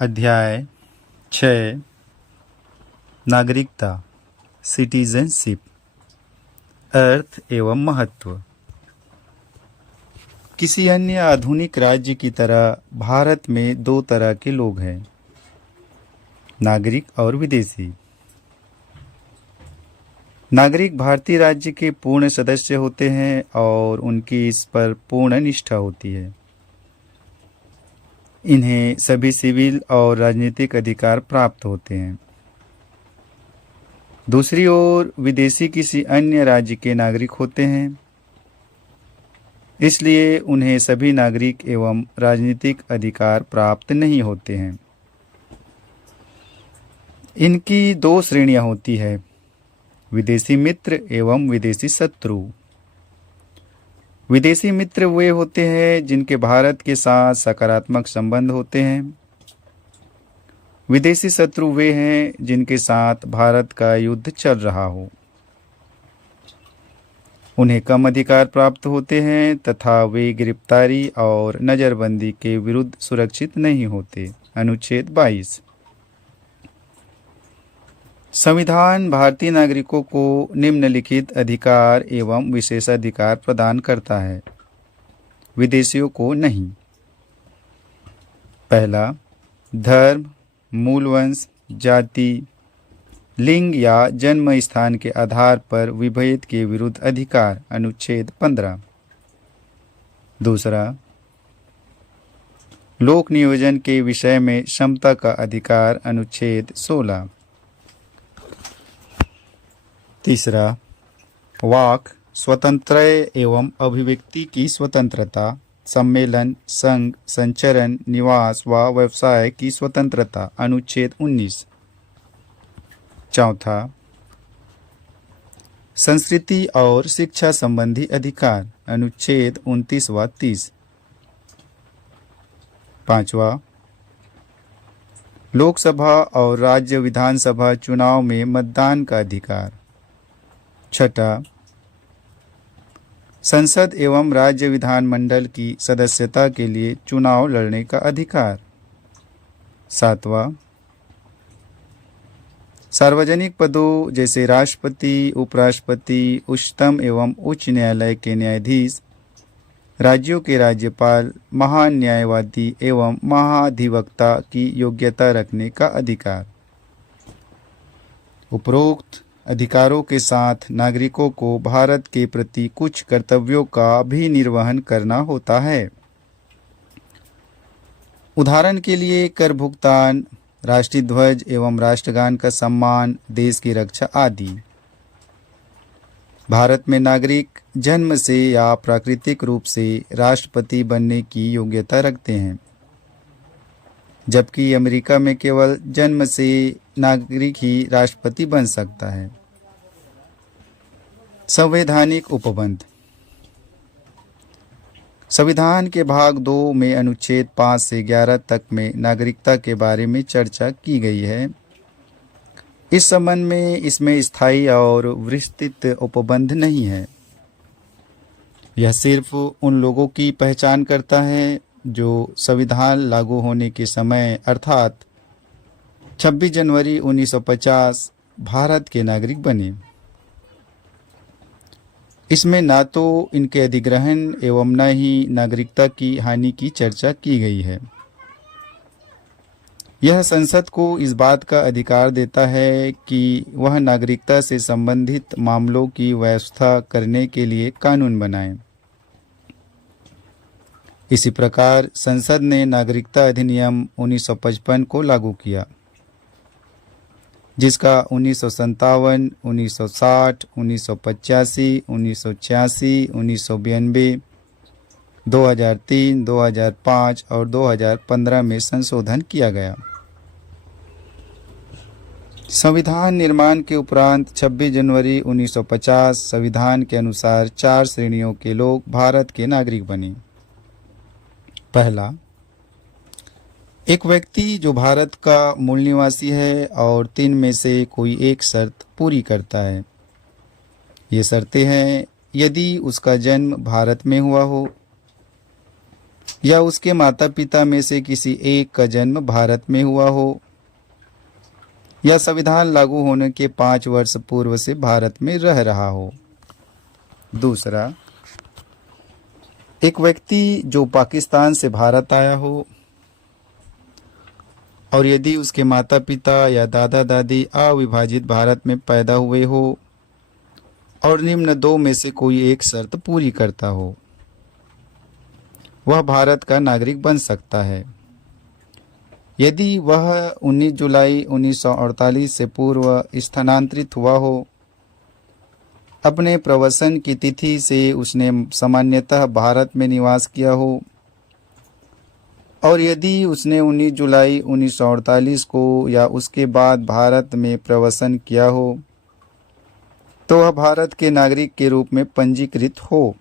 अध्याय 6 नागरिकता सिटीजनशिप अर्थ एवं महत्व। किसी अन्य आधुनिक राज्य की तरह भारत में दो तरह के लोग हैं, नागरिक और विदेशी। नागरिक भारतीय राज्य के पूर्ण सदस्य होते हैं और उनकी इस पर पूर्ण निष्ठा होती है। इन्हें सभी सिविल और राजनीतिक अधिकार प्राप्त होते हैं। दूसरी ओर विदेशी किसी अन्य राज्य के नागरिक होते हैं, इसलिए उन्हें सभी नागरिक एवं राजनीतिक अधिकार प्राप्त नहीं होते हैं। इनकी दो श्रेणियां होती है, विदेशी मित्र एवं विदेशी शत्रु। विदेशी मित्र वे होते हैं जिनके भारत के साथ सकारात्मक संबंध होते हैं। विदेशी शत्रु वे हैं जिनके साथ भारत का युद्ध चल रहा हो। उन्हें कम अधिकार प्राप्त होते हैं तथा वे गिरफ्तारी और नजरबंदी के विरुद्ध सुरक्षित नहीं होते। अनुच्छेद 22। संविधान भारतीय नागरिकों को निम्नलिखित अधिकार एवं विशेषाधिकार प्रदान करता है, विदेशियों को नहीं। पहला, धर्म, मूल वंश, जाति, लिंग या जन्म स्थान के आधार पर विभेद के विरुद्ध अधिकार। अनुच्छेद 15। दूसरा, लोक नियोजन के विषय में क्षमता का अधिकार। अनुच्छेद 16। तीसरा, वाक स्वतंत्र एवं अभिव्यक्ति की स्वतंत्रता, सम्मेलन, संघ, संचरण, निवास व व्यवसाय की स्वतंत्रता। अनुच्छेद 19। चौथा, संस्कृति और शिक्षा संबंधी अधिकार। अनुच्छेद 29 व 30। पांचवा, लोकसभा और राज्य विधानसभा चुनाव में मतदान का अधिकार। छठा, संसद एवं राज्य विधानमंडल की सदस्यता के लिए चुनाव लड़ने का अधिकार। सातवां, सार्वजनिक पदों जैसे राष्ट्रपति, उपराष्ट्रपति, उच्चतम एवं उच्च न्यायालय के न्यायाधीश, राज्यों के राज्यपाल, महान न्यायवादी एवं महाधिवक्ता की योग्यता रखने का अधिकार। उपरोक्त अधिकारों के साथ नागरिकों को भारत के प्रति कुछ कर्तव्यों का भी निर्वहन करना होता है। उदाहरण के लिए कर भुगतान, राष्ट्रीय ध्वज एवं राष्ट्रगान का सम्मान, देश की रक्षा आदि। भारत में नागरिक जन्म से या प्राकृतिक रूप से राष्ट्रपति बनने की योग्यता रखते हैं, जबकि अमेरिका में केवल जन्म से नागरिक ही राष्ट्रपति बन सकता है। संवैधानिक उपबंध। संविधान के भाग 2 में अनुच्छेद 5 से 11 तक में नागरिकता के बारे में चर्चा की गई है। इस संबंध में इसमें स्थायी और विस्तृत उपबंध नहीं है। यह सिर्फ उन लोगों की पहचान करता है जो संविधान लागू होने के समय अर्थात 26 जनवरी 1950 भारत के नागरिक बने। इसमें ना तो इनके अधिग्रहण एवं न ही नागरिकता की हानि की चर्चा की गई है। यह संसद को इस बात का अधिकार देता है कि वह नागरिकता से संबंधित मामलों की व्यवस्था करने के लिए कानून बनाए। इसी प्रकार संसद ने नागरिकता अधिनियम 1955 को लागू किया, जिसका 1957, 1960, 1985, 1986, 1992, 2003, 2005 और 2015 में संशोधन किया गया। संविधान निर्माण के उपरांत 26 जनवरी 1950 संविधान के अनुसार 4 श्रेणियों के लोग भारत के नागरिक बने। पहला, एक व्यक्ति जो भारत का मूल निवासी है और 3 में से कोई एक शर्त पूरी करता है। ये शर्तें हैं: यदि उसका जन्म भारत में हुआ हो, या उसके माता पिता में से किसी एक का जन्म भारत में हुआ हो, या संविधान लागू होने के 5 वर्ष पूर्व से भारत में रह रहा हो। दूसरा, एक व्यक्ति जो पाकिस्तान से भारत आया हो और यदि उसके माता पिता या दादा दादी अविभाजित भारत में पैदा हुए हो और निम्न दो में से कोई एक शर्त पूरी करता हो, वह भारत का नागरिक बन सकता है। यदि वह 19 जुलाई 1948 से पूर्व स्थानांतरित हुआ हो, अपने प्रवसन की तिथि से उसने सामान्यतः भारत में निवास किया हो और यदि उसने 19 जुलाई 1948 को या उसके बाद भारत में प्रवसन किया हो, तो वह भारत के नागरिक के रूप में पंजीकृत हो।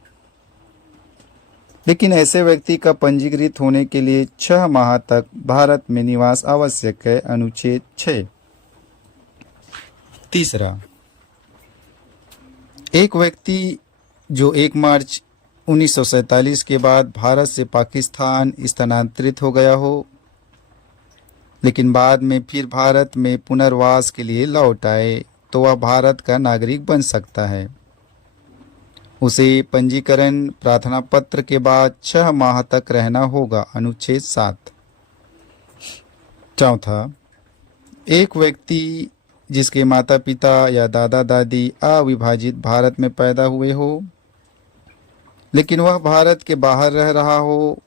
लेकिन ऐसे व्यक्ति का पंजीकृत होने के लिए 6 माह तक भारत में निवास आवश्यक है। अनुच्छेद 6। तीसरा, एक व्यक्ति जो 1 मार्च 1947 के बाद भारत से पाकिस्तान स्थानांतरित हो गया हो, लेकिन बाद में फिर भारत में पुनर्वास के लिए लौट आए, तो वह भारत का नागरिक बन सकता है। उसे पंजीकरण प्रार्थना पत्र के बाद 6 माह तक रहना होगा। अनुच्छेद 7। चौथा, एक व्यक्ति जिसके माता पिता या दादा दादी अविभाजित भारत में पैदा हुए हो, लेकिन वह भारत के बाहर रह रहा हो,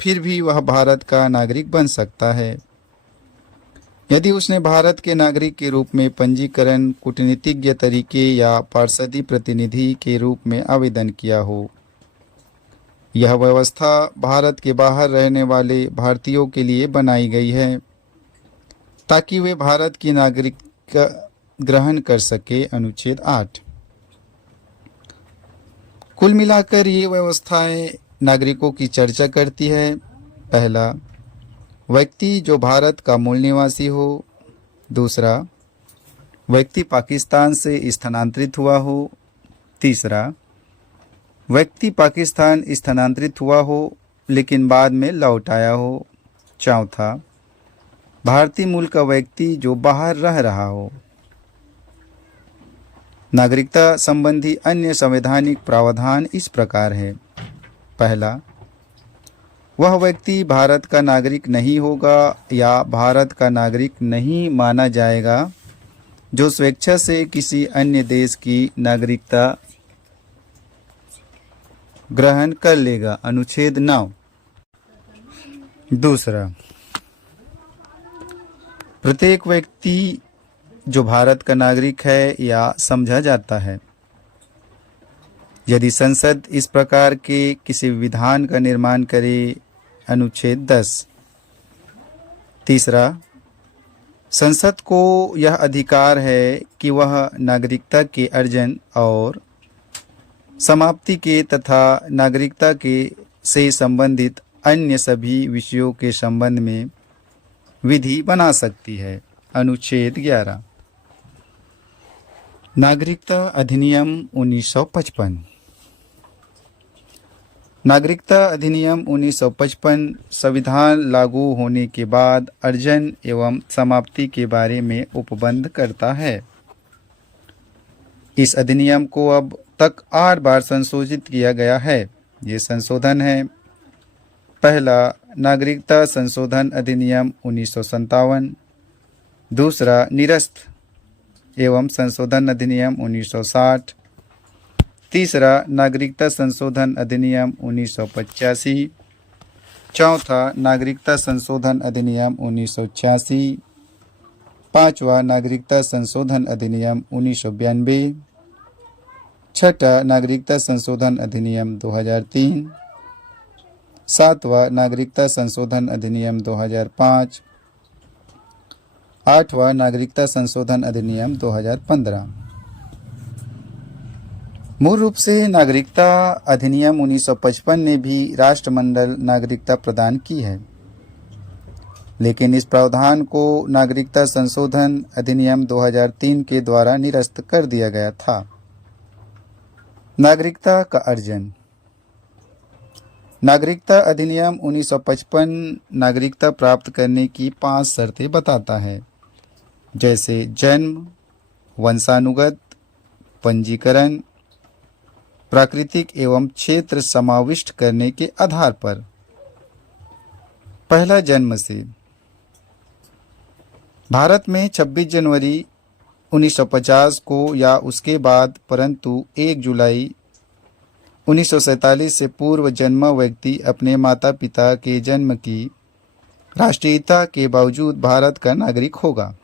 फिर भी वह भारत का नागरिक बन सकता है यदि उसने भारत के नागरिक के रूप में पंजीकरण कूटनीतिज्ञ तरीके या पार्षदी प्रतिनिधि के रूप में आवेदन किया हो। यह व्यवस्था भारत के बाहर रहने वाले भारतीयों के लिए बनाई गई है ताकि वे भारत की नागरिकता ग्रहण कर सके। अनुच्छेद 8। कुल मिलाकर ये व्यवस्थाएं नागरिकों की चर्चा करती है। पहला, व्यक्ति जो भारत का मूल निवासी हो। दूसरा, व्यक्ति पाकिस्तान से स्थानांतरित हुआ हो। तीसरा, व्यक्ति पाकिस्तान स्थानांतरित हुआ हो लेकिन बाद में लौट आया हो। चौथा, भारतीय मूल का व्यक्ति जो बाहर रह रहा हो। नागरिकता संबंधी अन्य संवैधानिक प्रावधान इस प्रकार है। पहला, वह व्यक्ति भारत का नागरिक नहीं होगा या भारत का नागरिक नहीं माना जाएगा जो स्वेच्छा से किसी अन्य देश की नागरिकता ग्रहण कर लेगा। अनुच्छेद 9। दूसरा, प्रत्येक व्यक्ति जो भारत का नागरिक है या समझा जाता है यदि संसद इस प्रकार के किसी विधान का निर्माण करे। अनुच्छेद 10। तीसरा, संसद को यह अधिकार है कि वह नागरिकता के अर्जन और समाप्ति के तथा नागरिकता के से संबंधित अन्य सभी विषयों के संबंध में विधि बना सकती है। अनुच्छेद 11। नागरिकता अधिनियम 1955। नागरिकता अधिनियम 1955 संविधान लागू होने के बाद अर्जन एवं समाप्ति के बारे में उपबंध करता है। इस अधिनियम को अब तक 8 बार संशोधित किया गया है। ये संशोधन है: पहला, नागरिकता संशोधन अधिनियम 1957। दूसरा, निरस्त एवं संशोधन अधिनियम 1960। तीसरा, नागरिकता संशोधन अधिनियम 1985। चौथा, नागरिकता संशोधन अधिनियम 1986। पांचवा, नागरिकता संशोधन अधिनियम 1992। छठा, नागरिकता संशोधन अधिनियम 2003। सातवां, नागरिकता संशोधन अधिनियम 2005। आठवां, नागरिकता संशोधन अधिनियम 2015। मूल रूप से नागरिकता अधिनियम 1955 ने भी राष्ट्रमंडल नागरिकता प्रदान की है, लेकिन इस प्रावधान को नागरिकता संशोधन अधिनियम 2003 के द्वारा निरस्त कर दिया गया था। नागरिकता का अर्जन। नागरिकता अधिनियम 1955 नागरिकता प्राप्त करने की 5 शर्तें बताता है, जैसे जन्म, वंशानुगत, पंजीकरण, प्राकृतिक एवं क्षेत्र समाविष्ट करने के आधार पर। पहला, जन्म से। भारत में 26 जनवरी 1950 को या उसके बाद, परंतु 1 जुलाई 1947 से पूर्व जन्मा व्यक्ति अपने माता पिता के जन्म की राष्ट्रीयता के बावजूद भारत का नागरिक होगा।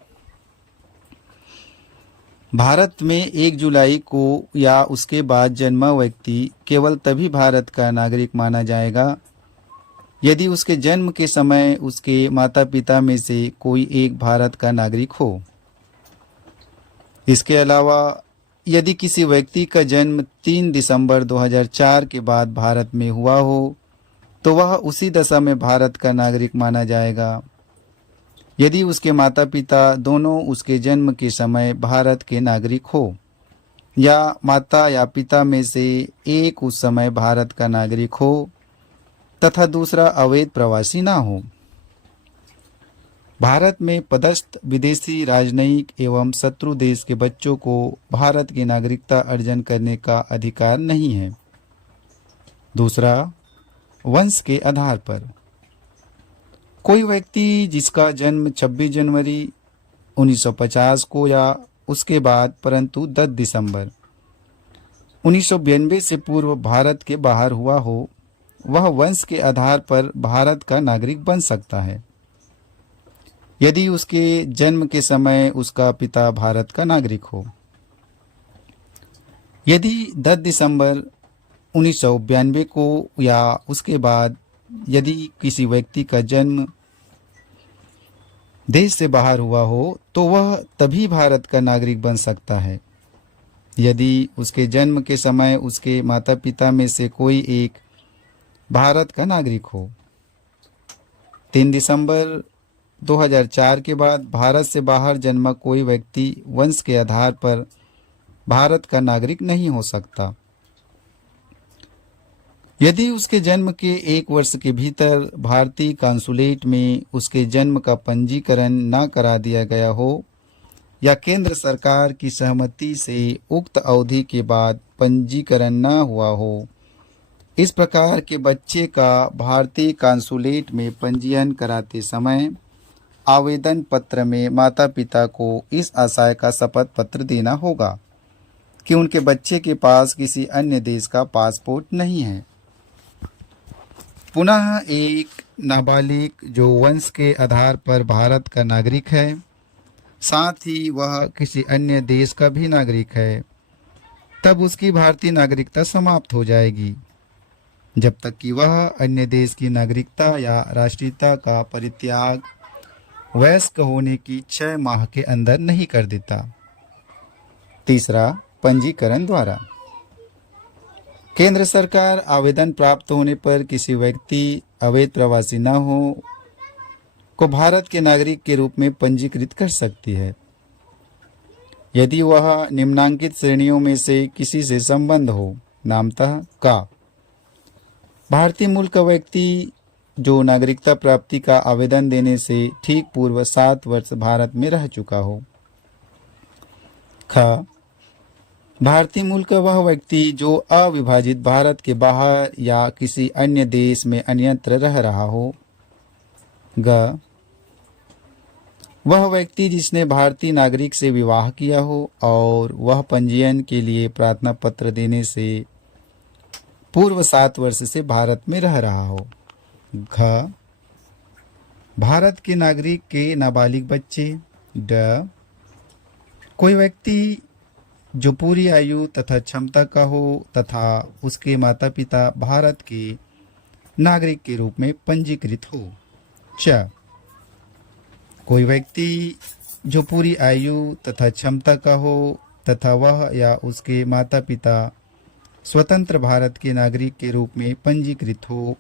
भारत में 1 जुलाई को या उसके बाद जन्मा व्यक्ति केवल तभी भारत का नागरिक माना जाएगा यदि उसके जन्म के समय उसके माता पिता में से कोई एक भारत का नागरिक हो। इसके अलावा यदि किसी व्यक्ति का जन्म 3 दिसंबर 2004 के बाद भारत में हुआ हो तो वह उसी दशा में भारत का नागरिक माना जाएगा यदि उसके माता पिता दोनों उसके जन्म के समय भारत के नागरिक हो या माता या पिता में से एक उस समय भारत का नागरिक हो तथा दूसरा अवैध प्रवासी ना हो। भारत में पदस्थ विदेशी राजनयिक एवं शत्रु देश के बच्चों को भारत की नागरिकता अर्जन करने का अधिकार नहीं है। दूसरा, वंश के आधार पर। कोई व्यक्ति जिसका जन्म 26 जनवरी 1950 को या उसके बाद परंतु 10 दिसंबर 1992 से पूर्व भारत के बाहर हुआ हो, वह वंश के आधार पर भारत का नागरिक बन सकता है यदि उसके जन्म के समय उसका पिता भारत का नागरिक हो। यदि 10 दिसंबर 1992 को या उसके बाद यदि किसी व्यक्ति का जन्म देश से बाहर हुआ हो तो वह तभी भारत का नागरिक बन सकता है यदि उसके जन्म के समय उसके माता पिता में से कोई एक भारत का नागरिक हो। 3 दिसंबर 2004 के बाद भारत से बाहर जन्मा कोई व्यक्ति वंश के आधार पर भारत का नागरिक नहीं हो सकता यदि उसके जन्म के 1 वर्ष के भीतर भारतीय कांसुलेट में उसके जन्म का पंजीकरण न करा दिया गया हो या केंद्र सरकार की सहमति से उक्त अवधि के बाद पंजीकरण न हुआ हो। इस प्रकार के बच्चे का भारतीय कांसुलेट में पंजीयन कराते समय आवेदन पत्र में माता पिता को इस आशय का शपथ पत्र देना होगा कि उनके बच्चे के पास किसी अन्य देश का पासपोर्ट नहीं है। पुनः एक नाबालिग जो वंश के आधार पर भारत का नागरिक है, साथ ही वह किसी अन्य देश का भी नागरिक है, तब उसकी भारतीय नागरिकता समाप्त हो जाएगी जब तक कि वह अन्य देश की नागरिकता या राष्ट्रीयता का परित्याग वयस्क होने की 6 माह के अंदर नहीं कर देता। तीसरा, पंजीकरण द्वारा। केंद्र सरकार आवेदन प्राप्त होने पर किसी व्यक्ति अवैध प्रवासी न हो को भारत के नागरिक के रूप में पंजीकृत कर सकती है यदि वह निम्नांकित श्रेणियों में से किसी से संबंध हो। नामतः का भारतीय मूल का व्यक्ति जो नागरिकता प्राप्ति का आवेदन देने से ठीक पूर्व 7 वर्ष भारत में रह चुका हो। ख भारतीय मूल का वह व्यक्ति जो अविभाजित भारत के बाहर या किसी अन्य देश में अन्यत्र रह रहा हो। ग वह व्यक्ति जिसने भारतीय नागरिक से विवाह किया हो और वह पंजीयन के लिए प्रार्थना पत्र देने से पूर्व 7 वर्ष से भारत में रह रहा हो। घ भारत के नागरिक के नाबालिग बच्चे। ड कोई व्यक्ति जो पूरी आयु तथा क्षमता का हो तथा उसके माता पिता भारत के नागरिक के रूप में पंजीकृत हो। च कोई व्यक्ति जो पूरी आयु तथा क्षमता का हो तथा वह या उसके माता पिता स्वतंत्र भारत के नागरिक के रूप में पंजीकृत हो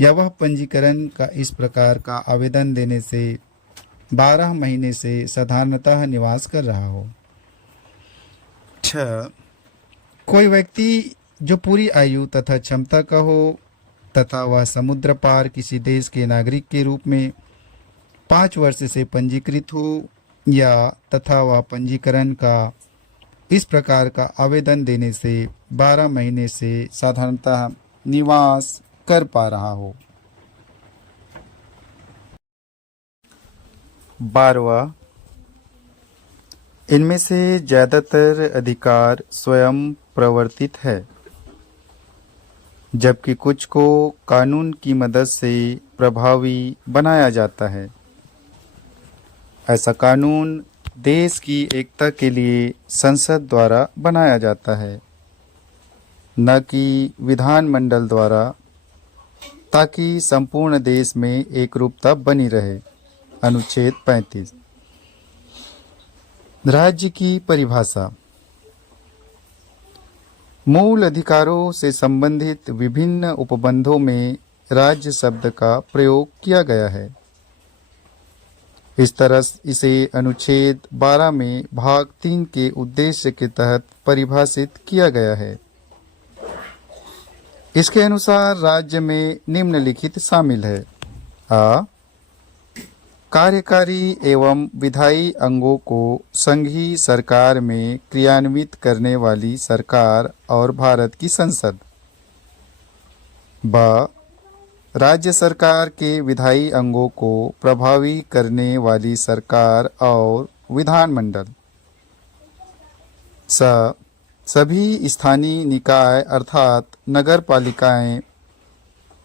या वह पंजीकरण का इस प्रकार का आवेदन देने से 12 महीने से साधारणतः निवास कर रहा हो। 6 कोई व्यक्ति जो पूरी आयु तथा क्षमता का हो तथा वह समुद्र पार किसी देश के नागरिक के रूप में 5 वर्ष से पंजीकृत हो या तथा वह पंजीकरण का इस प्रकार का आवेदन देने से 12 महीने से साधारणतः निवास कर पा रहा हो। 12वां, इनमें से ज़्यादातर अधिकार स्वयं प्रवर्तित है, जबकि कुछ को कानून की मदद से प्रभावी बनाया जाता है। ऐसा कानून देश की एकता के लिए संसद द्वारा बनाया जाता है, न कि विधानमंडल द्वारा, ताकि संपूर्ण देश में एकरूपता बनी रहे। अनुच्छेद 35। राज्य की परिभाषा। मूल अधिकारों से संबंधित विभिन्न उपबंधों में राज्य शब्द का प्रयोग किया गया है। इस तरह इसे अनुच्छेद 12 में भाग 3 के उद्देश्य के तहत परिभाषित किया गया है। इसके अनुसार राज्य में निम्नलिखित शामिल है: आ, कार्यकारी एवं विधायी अंगों को संघीय सरकार में क्रियान्वित करने वाली सरकार और भारत की संसद। ब, राज्य सरकार के विधायी अंगों को प्रभावी करने वाली सरकार और विधानमंडल। स, सभी स्थानीय निकाय अर्थात नगर पालिकाएं,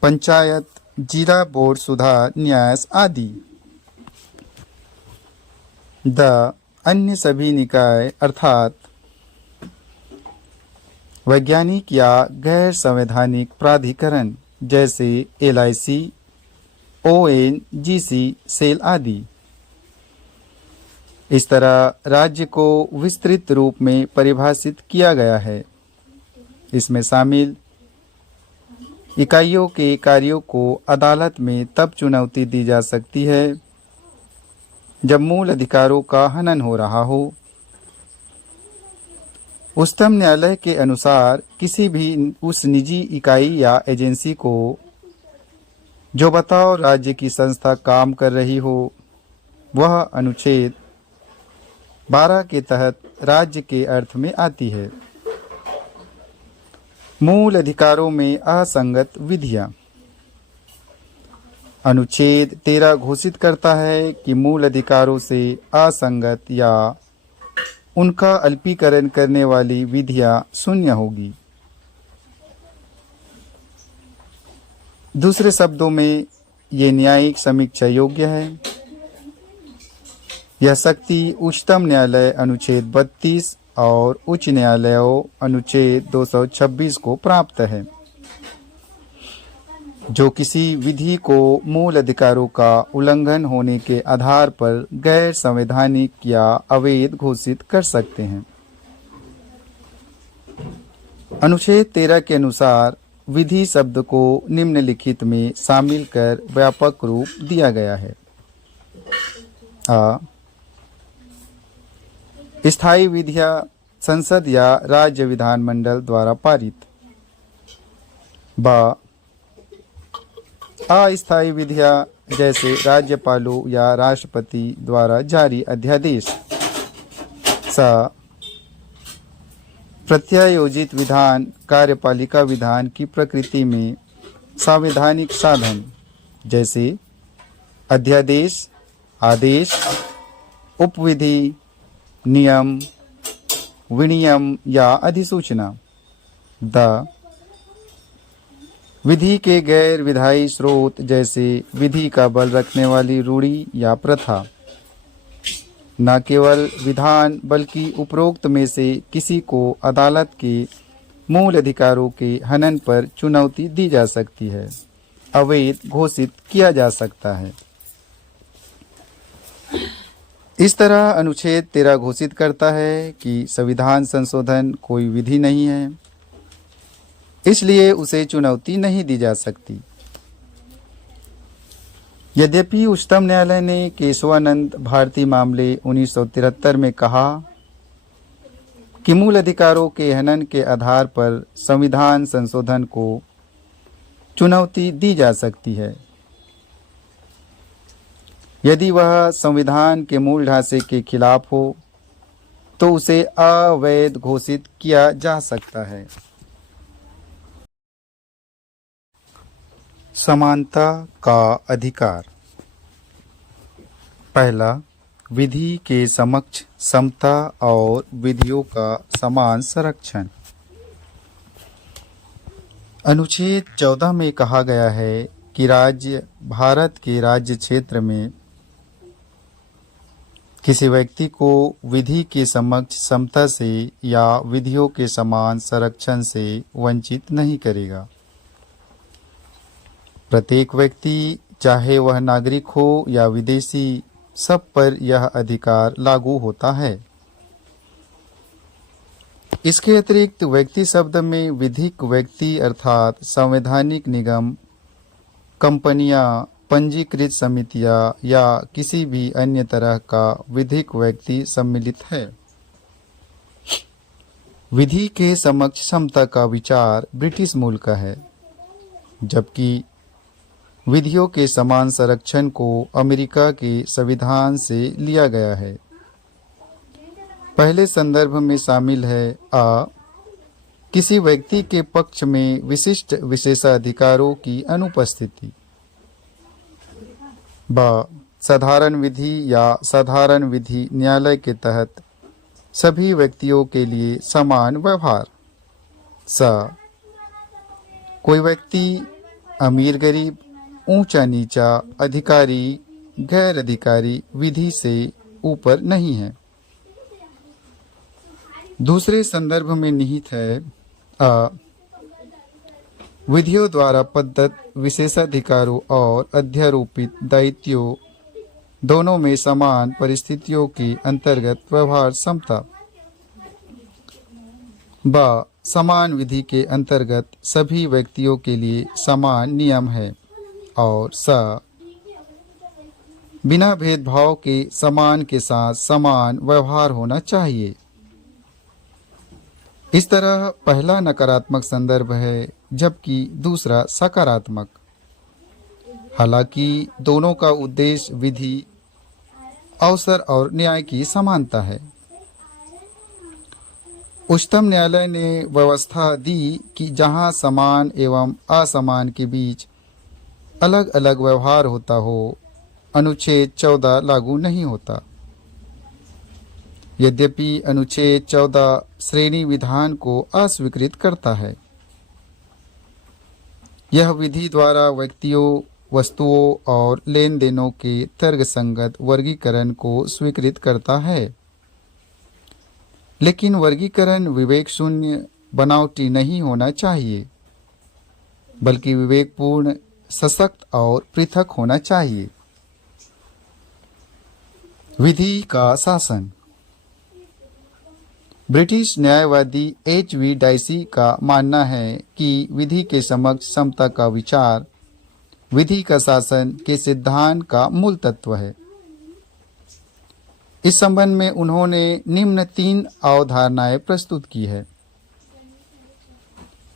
पंचायत, जिला बोर्ड, सुधार न्यास आदि। द, अन्य सभी निकाय अर्थात वैज्ञानिक या गैर संवैधानिक प्राधिकरण जैसे LIC, ONGC, सेल आदि। इस तरह राज्य को विस्तृत रूप में परिभाषित किया गया है। इसमें शामिल इकाइयों के कार्यों को अदालत में तब चुनौती दी जा सकती है जब मूल अधिकारों का हनन हो रहा हो। उच्चतम न्यायालय के अनुसार किसी भी उस निजी इकाई या एजेंसी को जो बतौर राज्य की संस्था काम कर रही हो, वह अनुच्छेद 12 के तहत राज्य के अर्थ में आती है। मूल अधिकारों में असंगत विधियां। अनुच्छेद 13 घोषित करता है कि मूल अधिकारों से असंगत या उनका अल्पीकरण करने वाली विधियां शून्य होगी। दूसरे शब्दों में ये न्यायिक समीक्षा योग्य है। यह शक्ति उच्चतम न्यायालय अनुच्छेद 32 और उच्च न्यायालयों अनुच्छेद 226 को प्राप्त है, जो किसी विधि को मूल अधिकारों का उल्लंघन होने के आधार पर गैर संवैधानिक या अवैध घोषित कर सकते हैं। अनुच्छेद 13 के अनुसार विधि शब्द को निम्नलिखित में शामिल कर व्यापक रूप दिया गया है। आ, स्थायी विधियां संसद या राज्य विधानमंडल द्वारा पारित। ब, अस्थायी विधियां जैसे राज्यपालों या राष्ट्रपति द्वारा जारी अध्यादेश। स, प्रत्यायोजित विधान कार्यपालिका विधान की प्रकृति में संवैधानिक साधन जैसे अध्यादेश, आदेश, उपविधि, नियम, विनियम या अधिसूचना। द, विधि के गैर विधायी स्रोत जैसे विधि का बल रखने वाली रूढ़ी या प्रथा। न केवल विधान बल्कि उपरोक्त में से किसी को अदालत के मूल अधिकारों के हनन पर चुनौती दी जा सकती है, अवैध घोषित किया जा सकता है। इस तरह अनुच्छेद 13 घोषित करता है कि संविधान संशोधन कोई विधि नहीं है, इसलिए उसे चुनौती नहीं दी जा सकती। यद्यपि उच्चतम न्यायालय ने केशवानंद भारती मामले 1973 में कहा कि मूल अधिकारों के हनन के आधार पर संविधान संशोधन को चुनौती दी जा सकती है। यदि वह संविधान के मूल ढांचे के खिलाफ हो तो उसे अवैध घोषित किया जा सकता है। समानता का अधिकार। पहला, विधि के समक्ष समता और विधियों का समान संरक्षण। अनुच्छेद 14 में कहा गया है कि भारत के राज्य क्षेत्र में किसी व्यक्ति को विधि के समक्ष समता से या विधियों के समान संरक्षण से वंचित नहीं करेगा। प्रत्येक व्यक्ति, चाहे वह नागरिक हो या विदेशी, सब पर यह अधिकार लागू होता है। इसके अतिरिक्त व्यक्ति शब्द में विधिक व्यक्ति अर्थात संवैधानिक निगम, कंपनियां, पंजीकृत समितियां या किसी भी अन्य तरह का विधिक व्यक्ति सम्मिलित है। विधि के समक्ष समता का विचार ब्रिटिश मूल का है, जबकि विधियों के समान संरक्षण को अमेरिका के संविधान से लिया गया है। पहले संदर्भ में शामिल है आ, किसी व्यक्ति के पक्ष में विशिष्ट विशेषाधिकारों की अनुपस्थिति। ब, साधारण विधि या साधारण विधि न्यायालय के तहत सभी व्यक्तियों के लिए समान व्यवहार। स, कोई व्यक्ति अमीर गरीब, ऊंचा नीचा, अधिकारी गैर अधिकारी विधि से ऊपर नहीं है। दूसरे संदर्भ में निहित है अ, विधियों द्वारा प्रदत्त विशेषाधिकारों और अध्यारोपित दायित्वों दोनों में समान परिस्थितियों के अंतर्गत व्यवहार समता। ब, समान विधि के अंतर्गत सभी व्यक्तियों के लिए समान नियम है। और स, बिना भेदभाव के समान के साथ समान व्यवहार होना चाहिए। इस तरह पहला नकारात्मक संदर्भ है, जबकि दूसरा सकारात्मक। हालांकि दोनों का उद्देश्य विधि, अवसर और न्याय की समानता है। उच्चतम न्यायालय ने व्यवस्था दी कि जहां समान एवं असमान के बीच अलग अलग व्यवहार होता हो, अनुच्छेद 14 लागू नहीं होता। यद्यपि अनुच्छेद 14 श्रेणी विधान को अस्वीकृत करता है। यह विधि द्वारा व्यक्तियों, वस्तुओं और लेन देनों के तर्कसंगत वर्गीकरण को स्वीकृत करता है, लेकिन वर्गीकरण विवेक शून्य, बनावटी नहीं होना चाहिए, बल्कि विवेकपूर्ण, सशक्त और पृथक होना चाहिए। विधि का शासन। British न्यायवादी H.V. डाइसी का मानना है कि विधि के समक्ष समता का विचार विधि का शासन के सिद्धांत का मूल तत्व है। इस संबंध में उन्होंने निम्न 3 अवधारणाएं प्रस्तुत की है।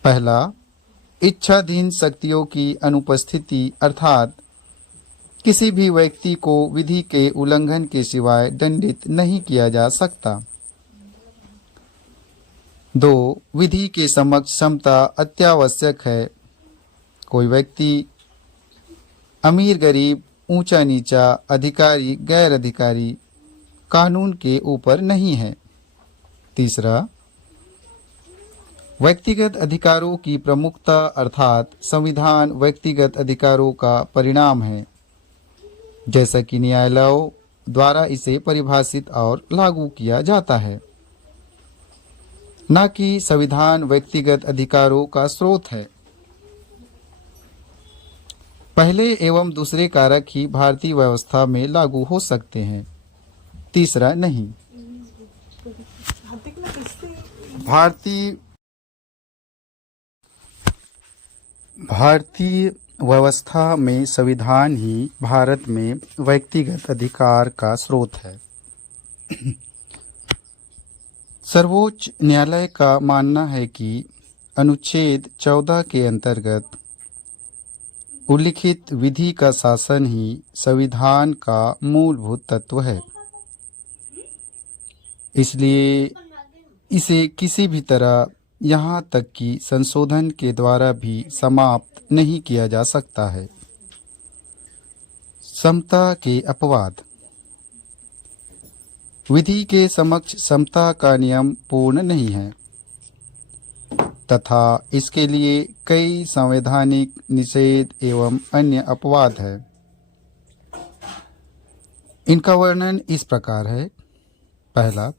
पहला, इच्छाधीन शक्तियों की अनुपस्थिति, अर्थात किसी भी व्यक्ति को विधि के उल्लंघन के सिवाय दंडित नहीं किया जा सकता। 2, विधि के समक्ष समता अत्यावश्यक है। कोई व्यक्ति अमीर गरीब, ऊंचा नीचा, अधिकारी गैर अधिकारी कानून के ऊपर नहीं है। तीसरा, व्यक्तिगत अधिकारों की प्रमुखता, अर्थात संविधान व्यक्तिगत अधिकारों का परिणाम है, जैसा कि न्यायालयों द्वारा इसे परिभाषित और लागू किया जाता है, न कि संविधान व्यक्तिगत अधिकारों का स्रोत है। पहले एवं दूसरे कारक ही भारतीय व्यवस्था में लागू हो सकते हैं, तीसरा नहीं। भारतीय व्यवस्था में संविधान ही भारत में व्यक्तिगत अधिकार का स्रोत है। सर्वोच्च न्यायालय का मानना है कि अनुच्छेद 14 के अंतर्गत उल्लिखित विधि का शासन ही संविधान का मूलभूत तत्व है। इसलिए इसे किसी भी तरह, यहाँ तक कि संशोधन के द्वारा भी समाप्त नहीं किया जा सकता है। समता के अपवाद। विधि के समक्ष समता का नियम पूर्ण नहीं है तथा इसके लिए कई संवैधानिक निषेध एवं अन्य अपवाद है। इनका वर्णन इस प्रकार है। पहला,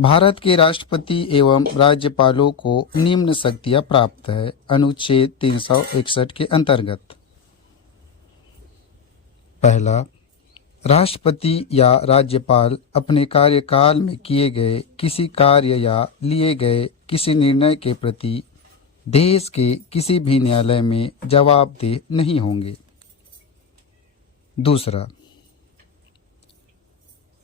भारत के राष्ट्रपति एवं राज्यपालों को निम्न शक्तियां प्राप्त है अनुच्छेद 361 के अंतर्गत। पहला, राष्ट्रपति या राज्यपाल अपने कार्यकाल में किए गए किसी कार्य या लिए गए किसी निर्णय के प्रति देश के किसी भी न्यायालय में जवाबदेह नहीं होंगे। दूसरा,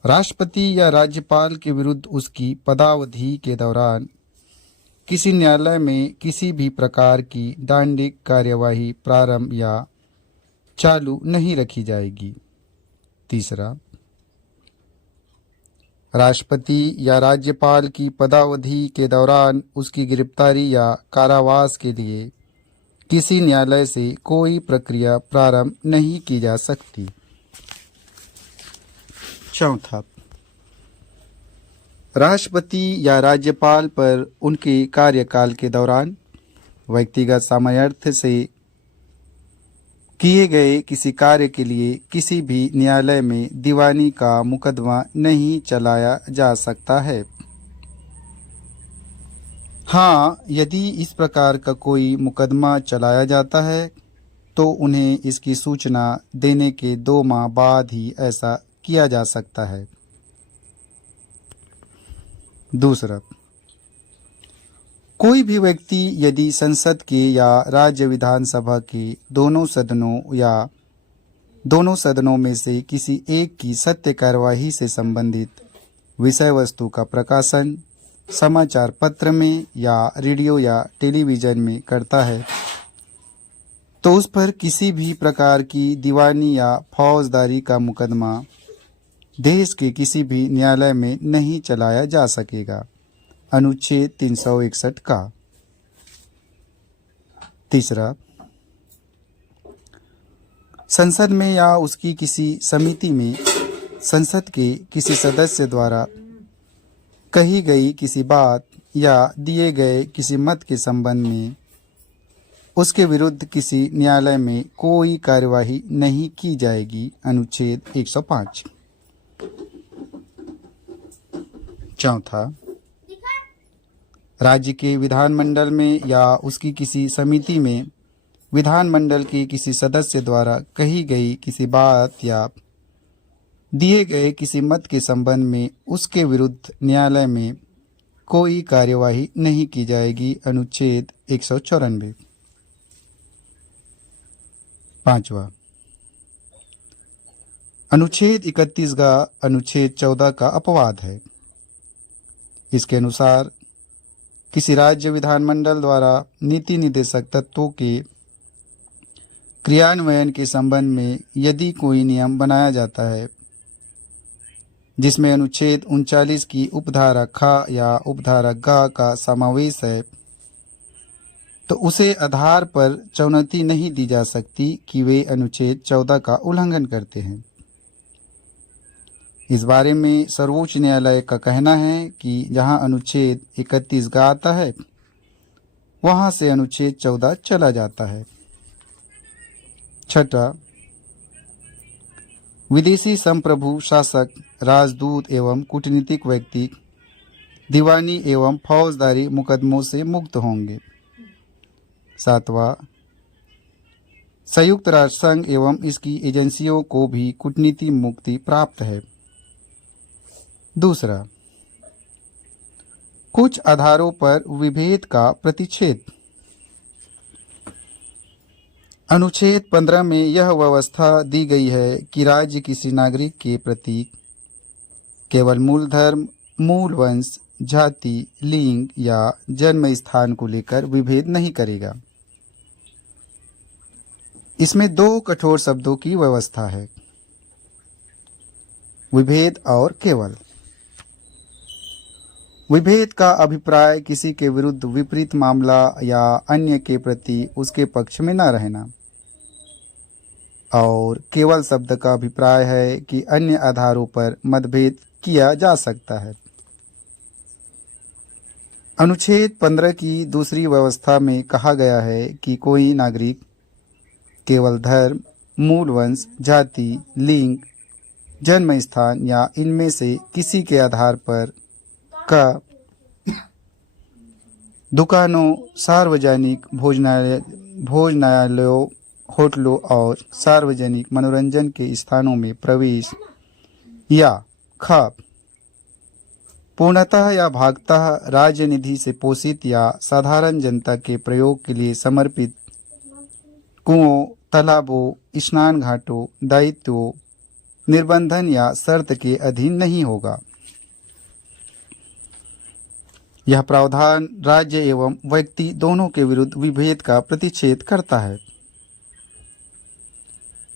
राष्ट्रपति या राज्यपाल के विरुद्ध उसकी पदावधि के दौरान किसी न्यायालय में किसी भी प्रकार की दंडिक कार्यवाही प्रारंभ या चालू नहीं रखी जाएगी। तीसरा, राष्ट्रपति या राज्यपाल की पदावधि के दौरान उसकी गिरफ्तारी या कारावास के लिए किसी न्यायालय से कोई प्रक्रिया प्रारंभ नहीं की जा सकती। चौथा, राष्ट्रपति या राज्यपाल पर उनके कार्यकाल के दौरान व्यक्तिगत सामर्थ्य से किए गए किसी कार्य के लिए किसी भी न्यायालय में दीवानी का मुकदमा नहीं चलाया जा सकता है। हाँ, यदि इस प्रकार का कोई मुकदमा चलाया जाता है तो उन्हें इसकी सूचना देने के 2 माह बाद ही ऐसा किया जा सकता है। दूसरा, कोई भी व्यक्ति यदि संसद के या राज्य विधानसभा के दोनों सदनों में से किसी एक की सत्य कार्यवाही से संबंधित विषय वस्तु का प्रकाशन समाचार पत्र में या रेडियो या टेलीविजन में करता है तो उस पर किसी भी प्रकार की दीवानी या फौजदारी का मुकदमा देश के किसी भी न्यायालय में नहीं चलाया जा सकेगा अनुच्छेद 361 का। तीसरा, संसद में या उसकी किसी समिति में संसद के किसी सदस्य द्वारा कही गई किसी बात या दिए गए किसी मत के संबंध में उसके विरुद्ध किसी न्यायालय में कोई कार्यवाही नहीं की जाएगी अनुच्छेद 105। चौथा, राज्य के विधानमंडल में या उसकी किसी समिति में विधानमंडल के किसी सदस्य द्वारा कही गई किसी बात या दिए गए किसी मत के संबंध में उसके विरुद्ध न्यायालय में कोई कार्यवाही नहीं की जाएगी अनुच्छेद 194। पांचवा, अनुच्छेद 31 का अनुच्छेद 14 का अपवाद है। इसके अनुसार किसी राज्य विधानमंडल द्वारा नीति निर्देशक तत्वों के क्रियान्वयन के संबंध में यदि कोई नियम बनाया जाता है जिसमें अनुच्छेद 39 की उपधारा ख या उपधारा ग का समावेश है तो उसे आधार पर चुनौती नहीं दी जा सकती कि वे अनुच्छेद 14 का उल्लंघन करते हैं। इस बारे में सर्वोच्च न्यायालय का कहना है कि जहां अनुच्छेद 31 का आता है वहां से अनुच्छेद 14 चला जाता है। छठा, विदेशी संप्रभु शासक राजदूत एवं कूटनीतिक व्यक्ति दीवानी एवं फौजदारी मुकदमों से मुक्त होंगे। सातवां, संयुक्त राष्ट्र संघ एवं इसकी एजेंसियों को भी कूटनीति मुक्ति प्राप्त है। दूसरा, कुछ आधारों पर विभेद का प्रतिषेध। अनुच्छेद 15 में यह व्यवस्था दी गई है कि राज्य किसी नागरिक के प्रति केवल मूल धर्म, मूल वंश, जाति, लिंग या जन्म स्थान को लेकर विभेद नहीं करेगा। इसमें दो कठोर शब्दों की व्यवस्था है, विभेद और केवल। विभेद का अभिप्राय किसी के विरुद्ध विपरीत मामला या अन्य के प्रति उसके पक्ष में न रहना, और केवल शब्द का अभिप्राय है कि अन्य आधारों पर मतभेद किया जा सकता है। अनुच्छेद 15 की दूसरी व्यवस्था में कहा गया है कि कोई नागरिक केवल धर्म, मूल वंश, जाति, लिंग, जन्म स्थान या इनमें से किसी के आधार पर का दुकानों, सार्वजनिक भोजनालयों, होटलों और सार्वजनिक मनोरंजन के स्थानों में प्रवेश या खाप पूर्णतः या भागतः राज्य निधि से पोषित या साधारण जनता के प्रयोग के लिए समर्पित कुओं, तालाबों, स्नान घाटों, दायित्वों, निर्बंधन या शर्त के अधीन नहीं होगा। यह प्रावधान राज्य एवं व्यक्ति दोनों के विरुद्ध विभेद का प्रतिषेध करता है,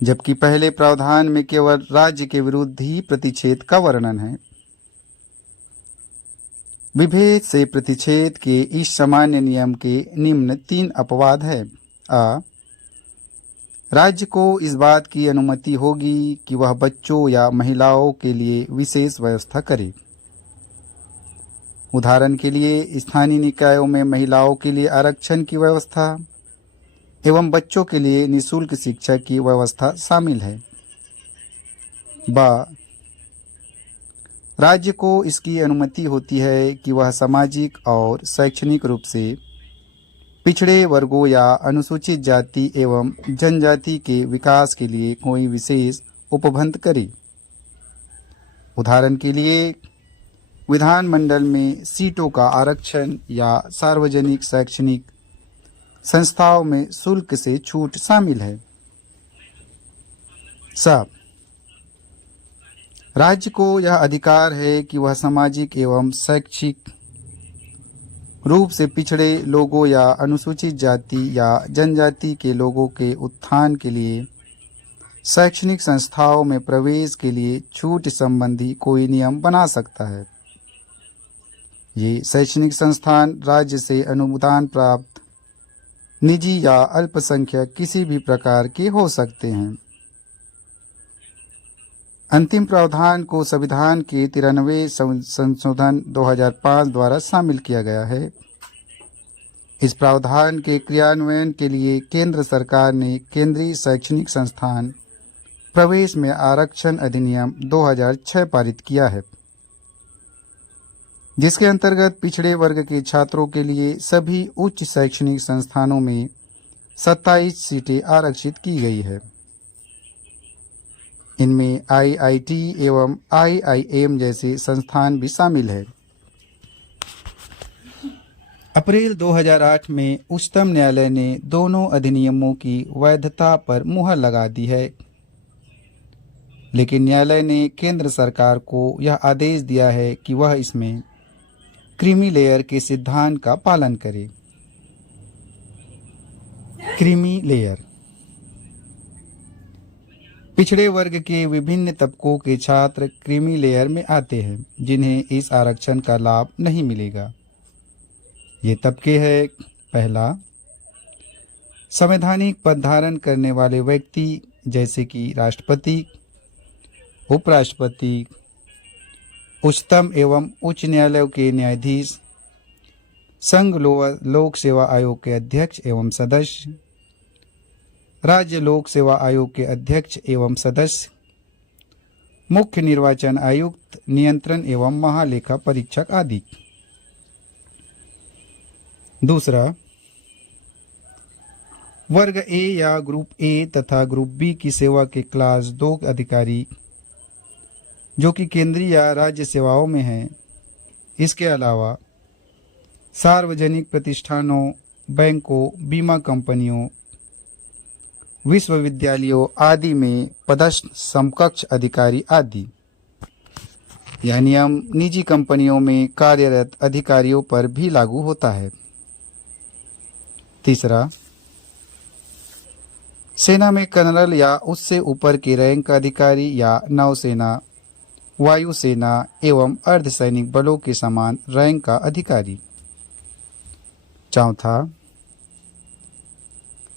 जबकि पहले प्रावधान में केवल राज्य के विरुद्ध ही प्रतिषेध का वर्णन है। विभेद से प्रतिषेध के इस सामान्य नियम के निम्न 3 अपवाद है। आ, राज्य को इस बात की अनुमति होगी कि वह बच्चों या महिलाओं के लिए विशेष व्यवस्था करे। उदाहरण के लिए स्थानीय निकायों में महिलाओं के लिए आरक्षण की व्यवस्था एवं बच्चों के लिए निःशुल्क शिक्षा की व्यवस्था शामिल है। बा, राज्य को इसकी अनुमति होती है कि वह सामाजिक और शैक्षणिक रूप से पिछड़े वर्गों या अनुसूचित जाति एवं जनजाति के विकास के लिए कोई विशेष उपबंध करे। उदाहरण के लिए विधानमंडल में सीटों का आरक्षण या सार्वजनिक शैक्षणिक संस्थाओं में शुल्क से छूट शामिल है। साहब, राज्य को यह अधिकार है कि वह सामाजिक एवं शैक्षिक रूप से पिछड़े लोगों या अनुसूचित जाति या जनजाति के लोगों के उत्थान के लिए शैक्षणिक संस्थाओं में प्रवेश के लिए छूट संबंधी कोई नियम बना सकता है। ये शैक्षणिक संस्थान राज्य से अनुदान प्राप्त निजी या अल्पसंख्यक किसी भी प्रकार के हो सकते हैं। अंतिम प्रावधान को संविधान के 93 संशोधन 2005 द्वारा शामिल किया गया है। इस प्रावधान के क्रियान्वयन के लिए केंद्र सरकार ने केंद्रीय शैक्षणिक संस्थान प्रवेश में आरक्षण अधिनियम 2006 पारित किया है, जिसके अंतर्गत पिछड़े वर्ग के छात्रों के लिए सभी उच्च शैक्षणिक संस्थानों में 27 सीटें आरक्षित की गई है। इनमें IIT एवं IIM जैसे संस्थान भी शामिल है। अप्रैल 2008 में उच्चतम न्यायालय ने दोनों अधिनियमों की वैधता पर मुहर लगा दी है, लेकिन न्यायालय ने केंद्र सरकार को यह आदेश दिया है कि वह इसमें क्रीमी लेयर के सिद्धांत का पालन करे। क्रीमी लेयर पिछड़े वर्ग के विभिन्न तबकों के छात्र क्रीमी लेयर में आते हैं, जिन्हें इस आरक्षण का लाभ नहीं मिलेगा। ये तबके हैं: पहला, संवैधानिक पद धारण करने वाले व्यक्ति जैसे कि राष्ट्रपति, उपराष्ट्रपति, उच्चतम एवं उच्च न्यायालय के न्यायाधीश, संघ लोक सेवा आयोग के अध्यक्ष एवं सदस्य, राज्य लोक सेवा आयोग के अध्यक्ष एवं सदस्य, मुख्य निर्वाचन आयुक्त, नियंत्रण एवं महालेखा परीक्षक आदि। दूसरा, वर्ग ए या ग्रुप ए तथा ग्रुप बी की सेवा के क्लास 2 अधिकारी जो कि केंद्रीय या राज्य सेवाओं में हैं। इसके अलावा सार्वजनिक प्रतिष्ठानों, बैंकों, बीमा कंपनियों, विश्वविद्यालयों आदि में पदस्थ समकक्ष अधिकारी आदि। यह नियम निजी कंपनियों में कार्यरत अधिकारियों पर भी लागू होता है। तीसरा, सेना में कर्नल या उससे ऊपर के रैंक का अधिकारी या नौसेना, वायुसेना एवं अर्धसैनिक बलों के समान रैंक का अधिकारी। चौथा,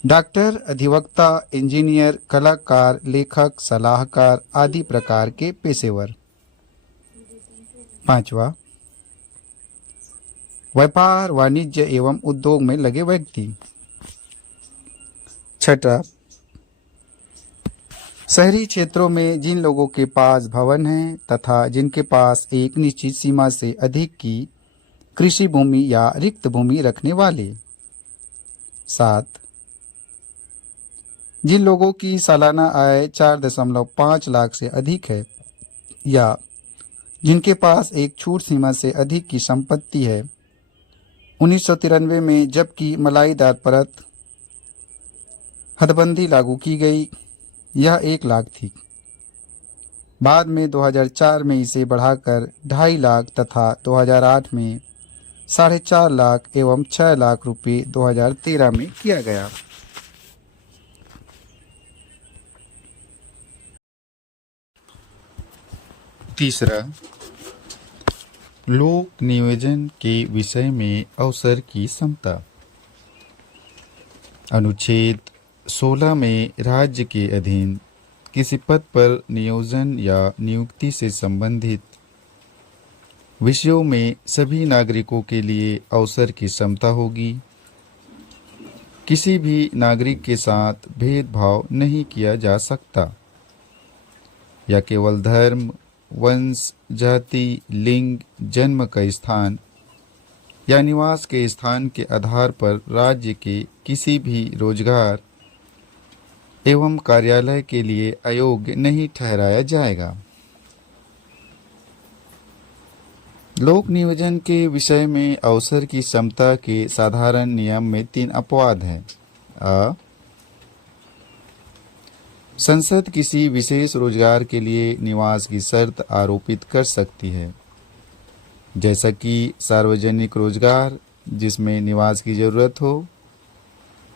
डॉक्टर, अधिवक्ता, इंजीनियर, कलाकार, लेखक, सलाहकार आदि प्रकार के पेशेवर। पांचवा, व्यापार, वाणिज्य एवं उद्योग में लगे व्यक्ति। छठा, शहरी क्षेत्रों में जिन लोगों के पास भवन हैं तथा जिनके पास एक निश्चित सीमा से अधिक की कृषि भूमि या रिक्त भूमि रखने वाले। 7, जिन लोगों की सालाना आय 4.5 लाख से अधिक है या जिनके पास एक छूट सीमा से अधिक की संपत्ति है। 1993 में जबकि मलाईदार परत हदबंदी लागू की गई, यह 1 लाख थी। बाद में 2004 में इसे बढ़ाकर 2.5 लाख तथा 2008 में 4.5 लाख एवं 6 लाख रुपये 2013 में किया गया। तीसरा, लोक नियोजन के विषय में अवसर की समता। अनुच्छेद 16 में राज्य के अधीन किसी पद पर नियोजन या नियुक्ति से संबंधित विषयों में सभी नागरिकों के लिए अवसर की समता होगी। किसी भी नागरिक के साथ भेदभाव नहीं किया जा सकता। यह केवल धर्म, वंश, जाति, लिंग, जन्म का स्थान या निवास के स्थान के आधार पर राज्य के किसी भी रोजगार एवं कार्यालय के लिए अयोग्य नहीं ठहराया जाएगा। लोक नियोजन के विषय में अवसर की समता के साधारण नियम में 3 अपवाद हैं। अ, संसद किसी विशेष रोजगार के लिए निवास की शर्त आरोपित कर सकती है, जैसा कि सार्वजनिक रोजगार जिसमें निवास की जरूरत हो।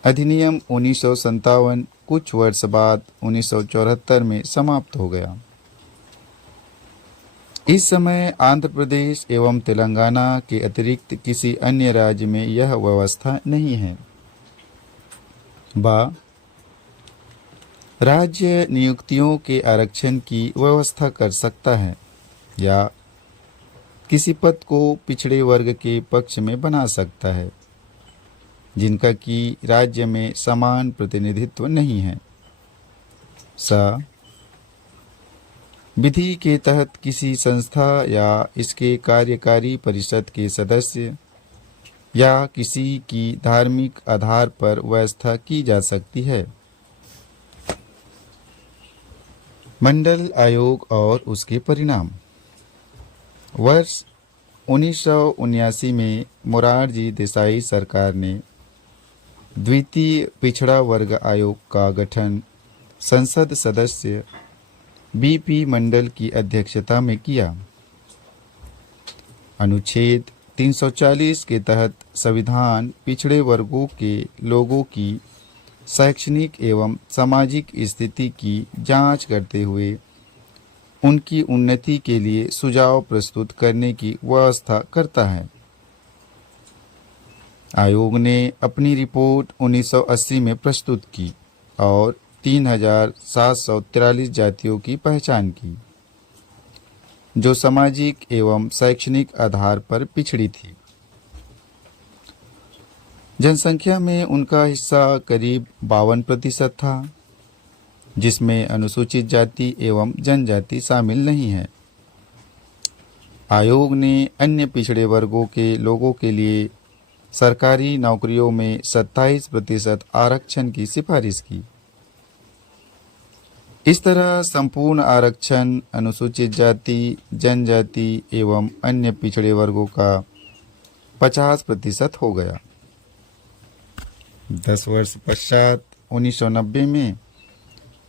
अधिनियम 1957 कुछ वर्ष बाद 1974 में समाप्त हो गया। इस समय आंध्र प्रदेश एवं तेलंगाना के अतिरिक्त किसी अन्य राज्य में यह व्यवस्था नहीं है। बा, राज्य नियुक्तियों के आरक्षण की व्यवस्था कर सकता है या किसी पद को पिछड़े वर्ग के पक्ष में बना सकता है जिनका कि राज्य में समान प्रतिनिधित्व नहीं है। सा, विधि के तहत किसी संस्था या इसके कार्यकारी परिषद के सदस्य या किसी की धार्मिक आधार पर व्यवस्था की जा सकती है। मंडल आयोग और उसके परिणाम। वर्ष 1979 में मोरारजी देसाई सरकार ने द्वितीय पिछड़ा वर्ग आयोग का गठन संसद सदस्य बीपी मंडल की अध्यक्षता में किया। अनुच्छेद 340 के तहत संविधान पिछड़े वर्गों के लोगों की शैक्षणिक एवं सामाजिक स्थिति की जांच करते हुए उनकी उन्नति के लिए सुझाव प्रस्तुत करने की व्यवस्था करता है। आयोग ने अपनी रिपोर्ट 1980 में प्रस्तुत की और 3743 जातियों की पहचान की जो सामाजिक एवं शैक्षणिक आधार पर पिछड़ी थी। जनसंख्या में उनका हिस्सा करीब 52% था, जिसमें अनुसूचित जाति एवं जनजाति शामिल नहीं है। आयोग ने अन्य पिछड़े वर्गों के लोगों के लिए सरकारी नौकरियों में 27% आरक्षण की सिफारिश की। इस तरह संपूर्ण आरक्षण अनुसूचित जाति, जनजाति एवं अन्य पिछड़े वर्गों का 50% हो गया। 10 वर्ष पश्चात 1990 में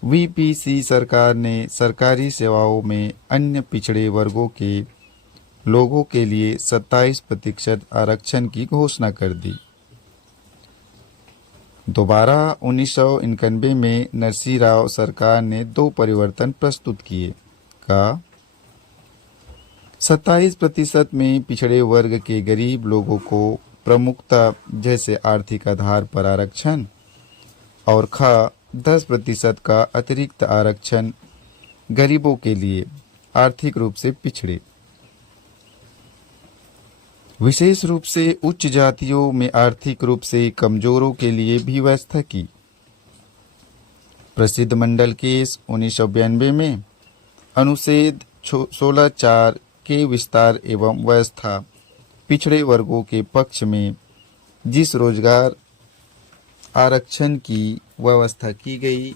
वीपीसी सरकार ने सरकारी सेवाओं में अन्य पिछड़े वर्गों के लोगों के लिए 27% आरक्षण की घोषणा कर दी। दोबारा 1991 में नरसिंह राव सरकार ने 2 परिवर्तन प्रस्तुत किए का 27% में पिछड़े वर्ग के गरीब लोगों को प्रमुखता जैसे आर्थिक आधार पर आरक्षण और खा 10% का अतिरिक्त आरक्षण गरीबों के लिए आर्थिक रूप से पिछड़े, विशेष रूप से उच्च जातियों में आर्थिक रूप से कमजोरों के लिए भी व्यवस्था की। प्रसिद्ध मंडल केस 1992 में अनुच्छेद 16(4) के विस्तार एवं व्यवस्था पिछड़े वर्गों के पक्ष में जिस रोजगार आरक्षण की व्यवस्था की गई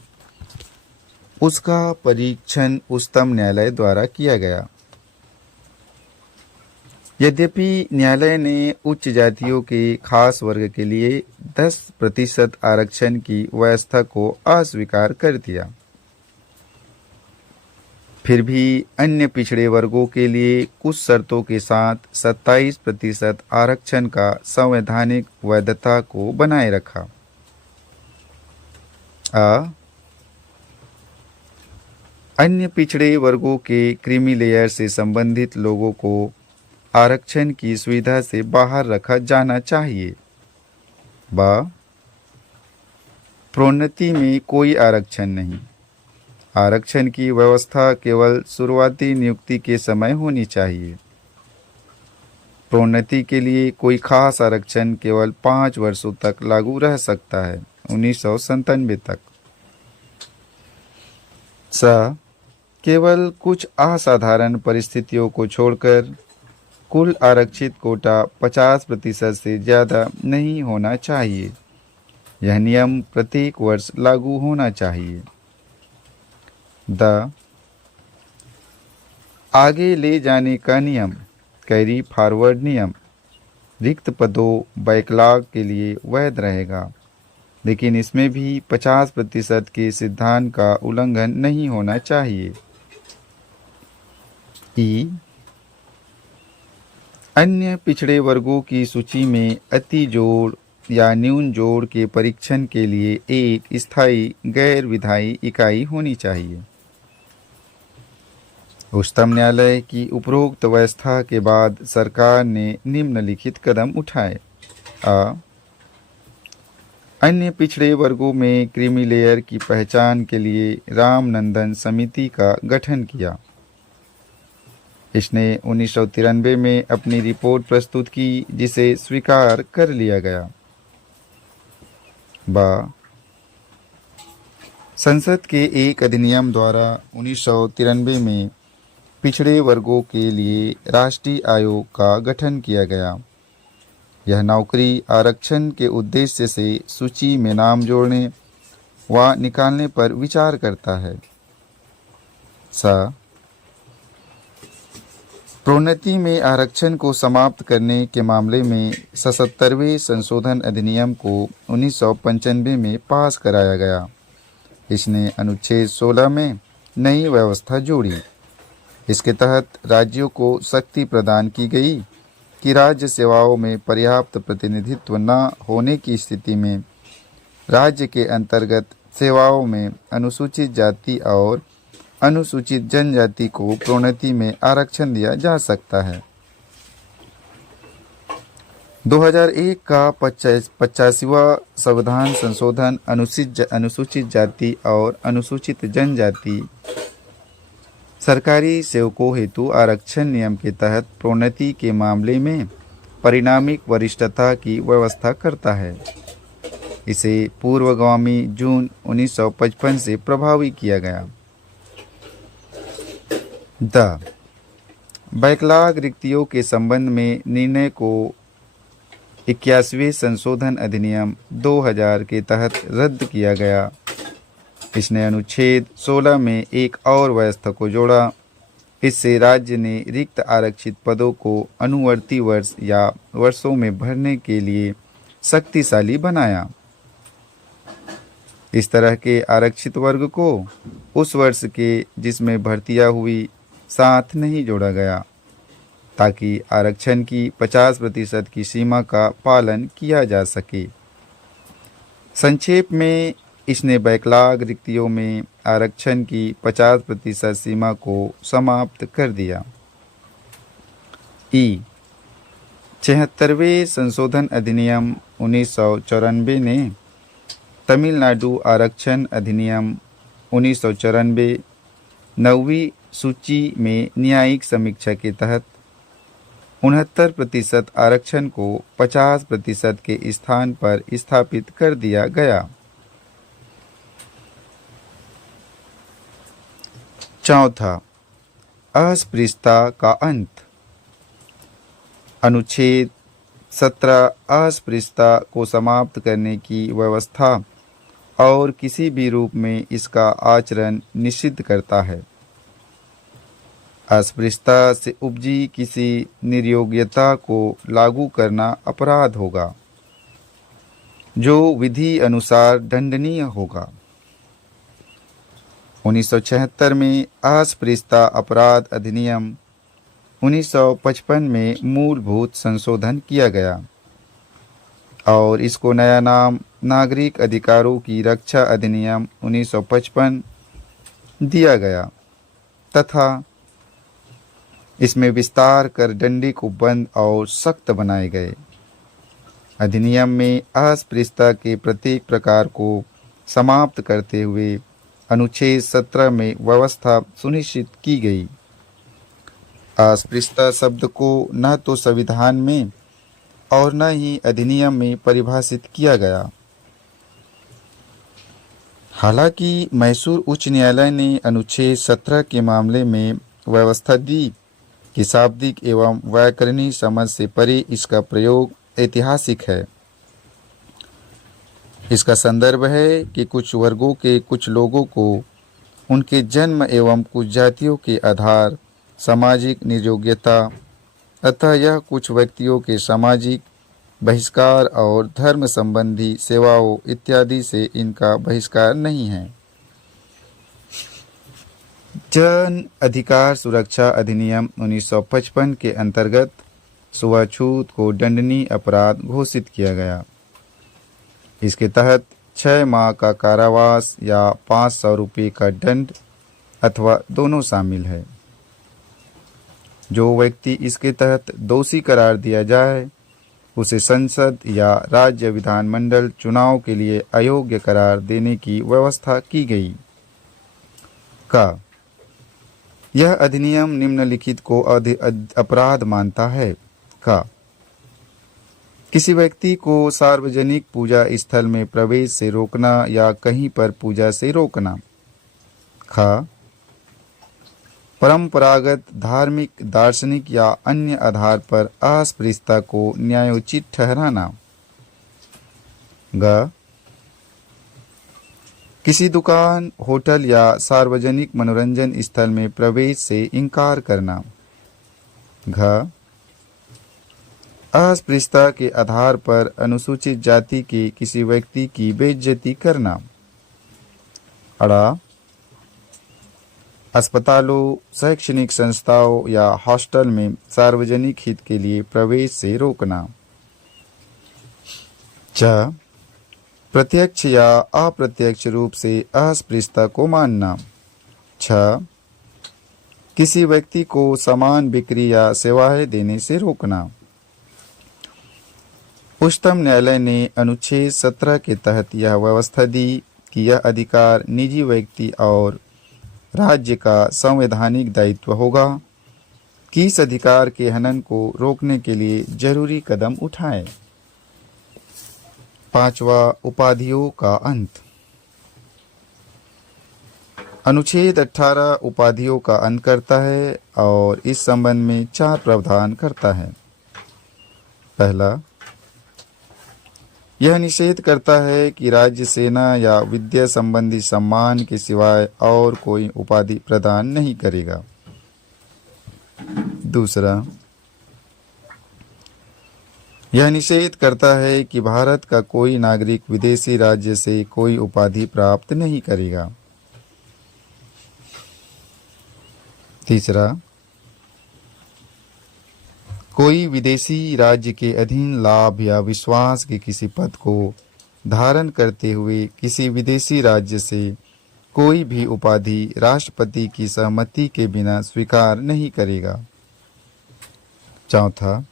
उसका परीक्षण उच्चतम न्यायालय द्वारा किया गया। यद्यपि न्यायालय ने उच्च जातियों के खास वर्ग के लिए 10% आरक्षण की व्यवस्था को अस्वीकार कर दिया, फिर भी अन्य पिछड़े वर्गों के लिए कुछ शर्तों के साथ 27% आरक्षण का संवैधानिक वैधता को बनाए रखा। अन्य पिछड़े वर्गों के क्रीमी लेयर से संबंधित लोगों को आरक्षण की सुविधा से बाहर रखा जाना चाहिए। प्रोन्नति में कोई आरक्षण नहीं। आरक्षण की व्यवस्था केवल शुरुआती नियुक्ति के समय होनी चाहिए। प्रोन्नति के लिए कोई खास आरक्षण केवल 5 वर्षों तक लागू रह सकता है, 1997 तक। केवल कुछ असाधारण परिस्थितियों को छोड़कर कुल आरक्षित कोटा 50% से ज़्यादा नहीं होना चाहिए। यह नियम प्रत्येक वर्ष लागू होना चाहिए। आगे ले जाने का नियम, कैरी फॉरवर्ड नियम, रिक्त पदों बैकलॉग के लिए वैध रहेगा, लेकिन इसमें भी 50% के सिद्धांत का उल्लंघन नहीं होना चाहिए। अन्य पिछड़े वर्गों की सूची में अति जोड़ या न्यून जोड़ के परीक्षण के लिए एक स्थायी गैर विधायी इकाई होनी चाहिए। उच्चतम न्यायालय की उपरोक्त व्यवस्था के बाद सरकार ने निम्नलिखित कदम उठाए। अन्य पिछड़े वर्गों में क्रीमी लेयर की पहचान के लिए रामनंदन समिति का गठन किया। इसने 1993 में अपनी रिपोर्ट प्रस्तुत की, जिसे स्वीकार कर लिया गया। संसद के एक अधिनियम द्वारा 1993 में पिछड़े वर्गों के लिए राष्ट्रीय आयोग का गठन किया गया। यह नौकरी आरक्षण के उद्देश्य से सूची में नाम जोड़ने व निकालने पर विचार करता है। प्रोन्नति में आरक्षण को समाप्त करने के मामले में 77वें संशोधन अधिनियम को 1995 में पास कराया गया। इसने अनुच्छेद 16 में नई व्यवस्था जोड़ी। इसके तहत राज्यों को शक्ति प्रदान की गई कि राज्य सेवाओं में पर्याप्त प्रतिनिधित्व न होने की स्थिति में राज्य के अंतर्गत सेवाओं में अनुसूचित जाति और अनुसूचित जनजाति को प्रोन्नति में आरक्षण दिया जा सकता है। 2001 का 85वां संविधान संशोधन अनुसूचित जाति और अनुसूचित जनजाति सरकारी सेवकों हेतु आरक्षण नियम के तहत प्रोन्नति के मामले में परिणामिक वरिष्ठता की व्यवस्था करता है। इसे पूर्वगामी जून 1955 से प्रभावी किया गया। बैकलॉग रिक्तियों के संबंध में निर्णय को 81वें संशोधन अधिनियम 2000 के तहत रद्द किया गया। इसने अनुच्छेद 16 में एक और व्यवस्था को जोड़ा। इससे राज्य ने रिक्त आरक्षित पदों को अनुवर्ती वर्ष या वर्षों में भरने के लिए शक्तिशाली बनाया। इस तरह के आरक्षित वर्ग को उस वर्ष के जिसमें भर्तियां हुई साथ नहीं जोड़ा गया, ताकि आरक्षण की 50% की सीमा का पालन किया जा सके। संक्षेप में इसने बैकलॉग रिक्तियों में आरक्षण की 50% सीमा को समाप्त कर दिया। 76वें संशोधन अधिनियम 1994 ने तमिलनाडु आरक्षण अधिनियम 1994 9वीं सूची में न्यायिक समीक्षा के तहत 69% आरक्षण को 50% के स्थान पर स्थापित कर दिया गया। चौथा, अस्पृश्यता का अंत। अनुच्छेद 17 अस्पृश्यता को समाप्त करने की व्यवस्था और किसी भी रूप में इसका आचरण निषिद्ध करता है। अस्पृश्यता से उपजी किसी निर्योग्यता को लागू करना अपराध होगा, जो विधि अनुसार दंडनीय होगा। 1976 में अस्पृश्यता अपराध अधिनियम 1955 में मूलभूत संशोधन किया गया और इसको नया नाम नागरिक अधिकारों की रक्षा अधिनियम 1955 दिया गया तथा इसमें विस्तार कर दंडिक उपबंध और सख्त बनाए गए। अधिनियम में अस्पृश्यता के प्रत्येक प्रकार को समाप्त करते हुए अनुच्छेद 17 में व्यवस्था सुनिश्चित की गई। अस्पृश्यता शब्द को न तो संविधान में और न ही अधिनियम में परिभाषित किया गया। हालांकि मैसूर उच्च न्यायालय ने अनुच्छेद 17 के मामले में व्यवस्था दी कि शाब्दिक एवं व्याकरणिक समझ से परे इसका प्रयोग ऐतिहासिक है। इसका संदर्भ है कि कुछ वर्गों के कुछ लोगों को उनके जन्म एवं कुछ जातियों के आधार सामाजिक निर्योग्यता, अतः यह कुछ व्यक्तियों के सामाजिक बहिष्कार और धर्म संबंधी सेवाओं इत्यादि से इनका बहिष्कार नहीं है। जन अधिकार सुरक्षा अधिनियम 1955 के अंतर्गत छुआछूत को दंडनीय अपराध घोषित किया गया। इसके तहत 6 माह का कारावास या 500 रुपये का दंड अथवा दोनों शामिल है। जो व्यक्ति इसके तहत दोषी करार दिया जाए उसे संसद या राज्य विधानमंडल चुनाव के लिए अयोग्य करार देने की व्यवस्था की गई। का यह अधिनियम निम्नलिखित को अपराध मानता है। का किसी व्यक्ति को सार्वजनिक पूजा स्थल में प्रवेश से रोकना या कहीं पर पूजा से रोकना। खा परंपरागत धार्मिक, दार्शनिक या अन्य आधार पर अस्पृश्यता को न्यायोचित ठहराना। ग किसी दुकान, होटल या सार्वजनिक मनोरंजन स्थल में प्रवेश से इनकार करना। घ अस्पृश्यता के आधार पर अनुसूचित जाति के किसी व्यक्ति की बेइज्जती करना। अड़ा अस्पतालों, शैक्षणिक संस्थाओं या हॉस्टल में सार्वजनिक हित के लिए प्रवेश से रोकना। च प्रत्यक्ष या अप्रत्यक्ष रूप से अस्पृश्यता को मानना। छ किसी व्यक्ति को सामान बिक्री या सेवाएं देने से रोकना। उच्चतम न्यायालय ने अनुच्छेद 17 के तहत यह व्यवस्था दी कि यह अधिकार निजी व्यक्ति और राज्य का संवैधानिक दायित्व होगा कि इस अधिकार के हनन को रोकने के लिए जरूरी कदम उठाए। 5वां, उपाधियों का अंत। अनुच्छेद 18 उपाधियों का अंत करता है और इस संबंध में 4 प्रावधान करता है। पहला, यह निषेध करता है कि राज्य सेना या विद्या संबंधी सम्मान के सिवाय और कोई उपाधि प्रदान नहीं करेगा। दूसरा, यह निषेध करता है कि भारत का कोई नागरिक विदेशी राज्य से कोई उपाधि प्राप्त नहीं करेगा। तीसरा, कोई विदेशी राज्य के अधीन लाभ या विश्वास के किसी पद को धारण करते हुए किसी विदेशी राज्य से कोई भी उपाधि राष्ट्रपति की सहमति के बिना स्वीकार नहीं करेगा। चौथा,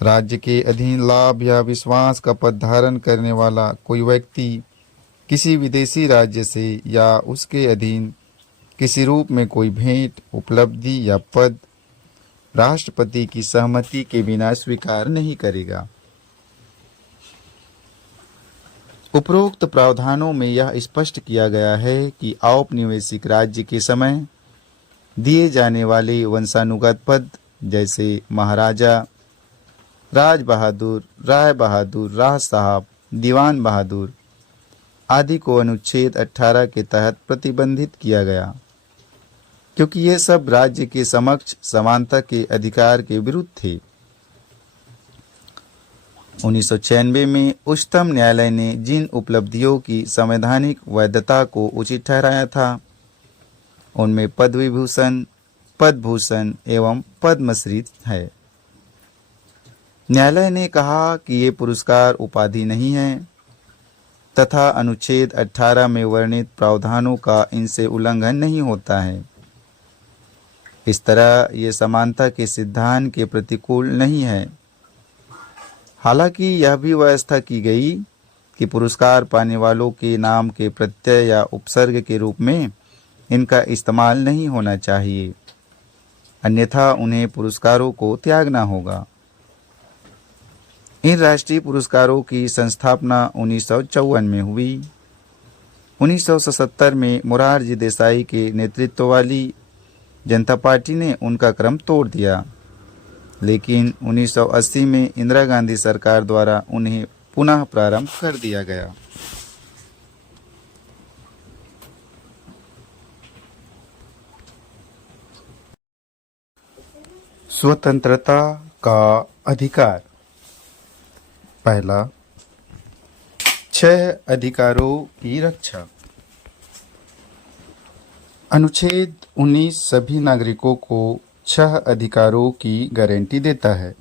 राज्य के अधीन लाभ या विश्वास का पद धारण करने वाला कोई व्यक्ति किसी विदेशी राज्य से या उसके अधीन किसी रूप में कोई भेंट, उपलब्धि या पद राष्ट्रपति की सहमति के बिना स्वीकार नहीं करेगा। उपरोक्त प्रावधानों में यह स्पष्ट किया गया है कि औपनिवेशिक राज्य के समय दिए जाने वाले वंशानुगत पद जैसे महाराजा, राज बहादुर, राय बहादुर, राज साहब, दीवान बहादुर आदि को अनुच्छेद 18 के तहत प्रतिबंधित किया गया, क्योंकि ये सब राज्य के समक्ष समानता के अधिकार के विरुद्ध थे। 1996 में उच्चतम न्यायालय ने जिन उपलब्धियों की संवैधानिक वैधता को उचित ठहराया था, उनमें पद्म विभूषण, पद्म भूषण एवं पद्मश्री है। न्यायालय ने कहा कि ये पुरस्कार उपाधि नहीं है तथा अनुच्छेद 18 में वर्णित प्रावधानों का इनसे उल्लंघन नहीं होता है। इस तरह ये समानता के सिद्धांत के प्रतिकूल नहीं है। हालांकि यह भी व्यवस्था की गई कि पुरस्कार पाने वालों के नाम के प्रत्यय या उपसर्ग के रूप में इनका इस्तेमाल नहीं होना चाहिए, अन्यथा उन्हें पुरस्कारों को त्यागना होगा। इन राष्ट्रीय पुरस्कारों की संस्थापना 1954 में हुई। 1977 में मोरारजी देसाई के नेतृत्व वाली जनता पार्टी ने उनका क्रम तोड़ दिया, लेकिन 1980 में इंदिरा गांधी सरकार द्वारा उन्हें पुनः प्रारंभ कर दिया गया। स्वतंत्रता का अधिकार। पहला, 6 अधिकारों की रक्षा। अनुच्छेद 19 सभी नागरिकों को 6 अधिकारों की गारंटी देता है।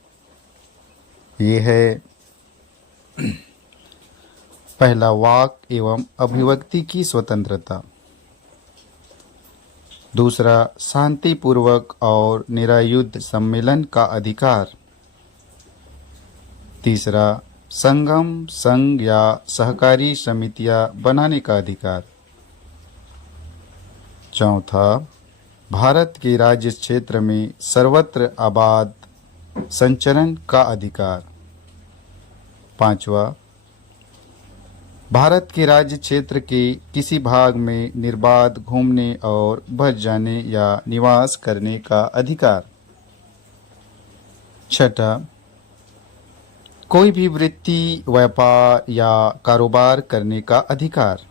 ये है, पहला, वाक एवं अभिव्यक्ति की स्वतंत्रता। दूसरा, शांतिपूर्वक और निरायुध सम्मेलन का अधिकार। तीसरा, संगम, संघ या सहकारी समितियां बनाने का अधिकार। चौथा, भारत के राज्य क्षेत्र में सर्वत्र आबाद संचरण का अधिकार। पांचवा, भारत के राज्य क्षेत्र के किसी भाग में निर्बाध घूमने और बस जाने या निवास करने का अधिकार। छठा, कोई भी वृत्ति, व्यापार या कारोबार करने का अधिकार।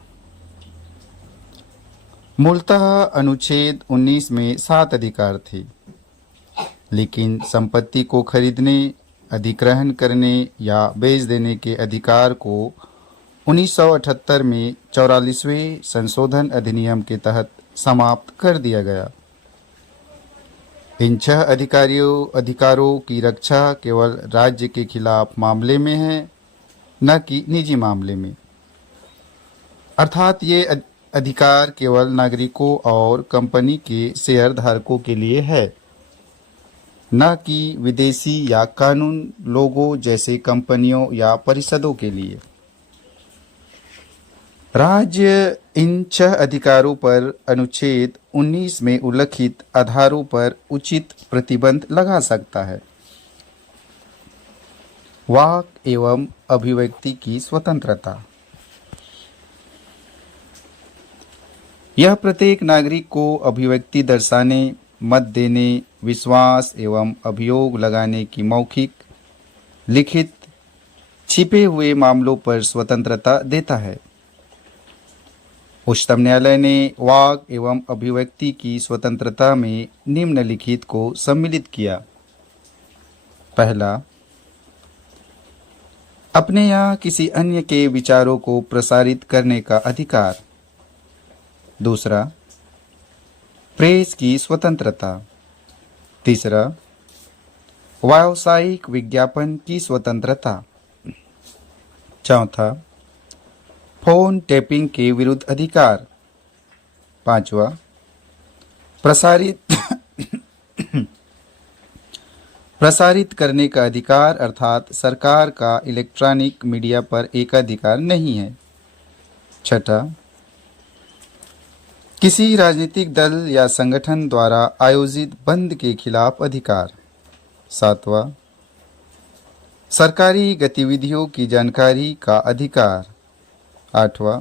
मूलतः अनुच्छेद 19 में 7 अधिकार थे, लेकिन संपत्ति को खरीदने, अधिग्रहण करने या बेच देने के अधिकार को 1978 में 44वें संशोधन अधिनियम के तहत समाप्त कर दिया गया। इन 6 अधिकारों की रक्षा केवल राज्य के खिलाफ मामले में है, न कि निजी मामले में। अर्थात ये अधिकार केवल नागरिकों और कंपनी के शेयर धारकों के लिए है, न कि विदेशी या कानून लोगों जैसे कंपनियों या परिषदों के लिए। राज्य इन 6 अधिकारों पर अनुच्छेद 19 में उल्लिखित आधारों पर उचित प्रतिबंध लगा सकता है। वाक एवं अभिव्यक्ति की स्वतंत्रता। यह प्रत्येक नागरिक को अभिव्यक्ति दर्शाने, मत देने, विश्वास एवं अभियोग लगाने की मौखिक, लिखित, छिपे हुए मामलों पर स्वतंत्रता देता है। उच्चतम न्यायालय ने वाक एवं अभिव्यक्ति की स्वतंत्रता में निम्नलिखित को सम्मिलित किया। पहला, अपने या किसी अन्य के विचारों को प्रसारित करने का अधिकार। दूसरा, प्रेस की स्वतंत्रता। तीसरा, व्यावसायिक विज्ञापन की स्वतंत्रता। चौथा, फोन टैपिंग के विरुद्ध अधिकार। पांचवा, प्रसारित प्रसारित करने का अधिकार अर्थात सरकार का इलेक्ट्रॉनिक मीडिया पर एकाधिकार नहीं है। छठा, किसी राजनीतिक दल या संगठन द्वारा आयोजित बंद के खिलाफ अधिकार। सातवां, सरकारी गतिविधियों की जानकारी का अधिकार। आठवां,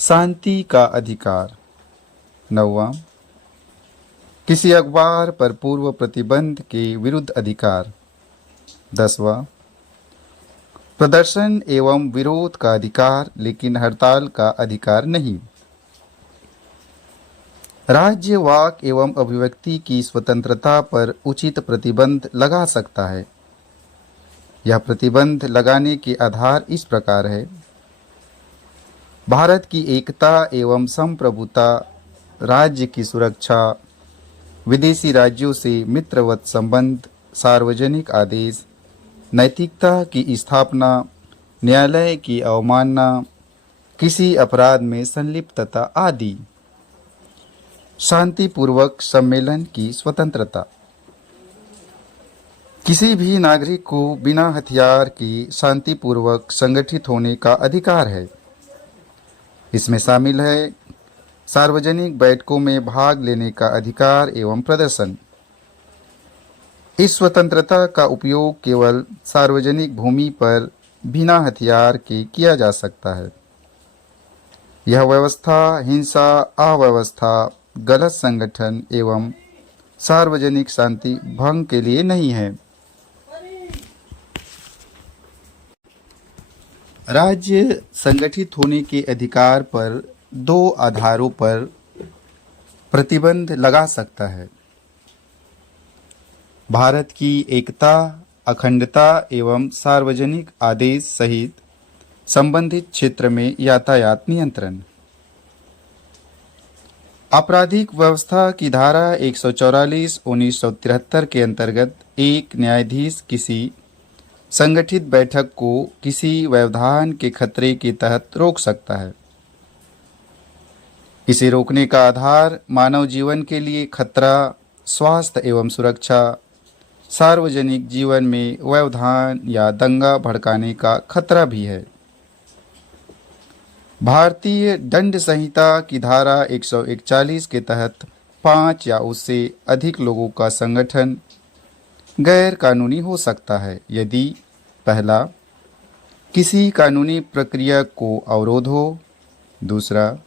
शांति का अधिकार। नौवां, किसी अखबार पर पूर्व प्रतिबंध के विरुद्ध अधिकार। 10वां, प्रदर्शन एवं विरोध का अधिकार लेकिन हड़ताल का अधिकार नहीं। राज्य वाक एवं अभिव्यक्ति की स्वतंत्रता पर उचित प्रतिबंध लगा सकता है। यह प्रतिबंध लगाने के आधार इस प्रकार है: भारत की एकता एवं संप्रभुता, राज्य की सुरक्षा, विदेशी राज्यों से मित्रवत संबंध, सार्वजनिक आदेश, नैतिकता की स्थापना, न्यायालय की अवमानना, किसी अपराध में संलिप्तता आदि। शांतिपूर्वक सम्मेलन की स्वतंत्रता। किसी भी नागरिक को बिना हथियार के शांतिपूर्वक संगठित होने का अधिकार है। इसमें शामिल है सार्वजनिक बैठकों में भाग लेने का अधिकार एवं प्रदर्शन। इस स्वतंत्रता का उपयोग केवल सार्वजनिक भूमि पर बिना हथियार के किया जा सकता है। यह व्यवस्था हिंसा, अव्यवस्था, गलत संगठन एवं सार्वजनिक शांति भंग के लिए नहीं है। राज्य संगठित होने के अधिकार पर दो आधारों पर प्रतिबंध लगा सकता है: भारत की एकता, अखंडता एवं सार्वजनिक आदेश सहित संबंधित क्षेत्र में यातायात नियंत्रण। आपराधिक व्यवस्था की धारा 144/1973 के अंतर्गत एक न्यायाधीश किसी संगठित बैठक को किसी व्यवधान के खतरे के तहत रोक सकता है। इसे रोकने का आधार मानव जीवन के लिए खतरा, स्वास्थ्य एवं सुरक्षा, सार्वजनिक जीवन में व्यवधान या दंगा भड़काने का खतरा भी है। भारतीय दंड संहिता की धारा 141 के तहत 5 या उससे अधिक लोगों का संगठन गैर कानूनी हो सकता है यदि पहला, किसी कानूनी प्रक्रिया को अवरोध हो; दूसरा,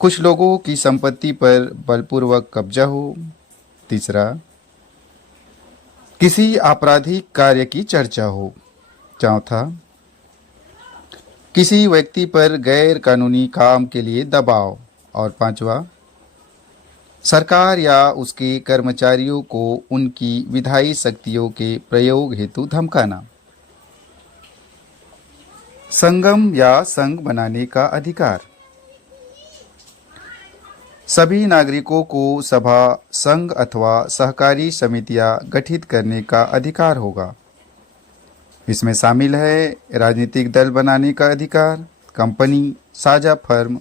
कुछ लोगों की संपत्ति पर बलपूर्वक कब्जा हो; तीसरा, किसी आपराधिक कार्य की चर्चा हो; चौथा, किसी व्यक्ति पर गैर कानूनी काम के लिए दबाव; और पांचवा, सरकार या उसके कर्मचारियों को उनकी विधायी शक्तियों के प्रयोग हेतु धमकाना। संगम या संघ बनाने का अधिकार। सभी नागरिकों को सभा, संघ अथवा सहकारी समितियां गठित करने का अधिकार होगा। इसमें शामिल है राजनीतिक दल बनाने का अधिकार, कंपनी, साझा फर्म,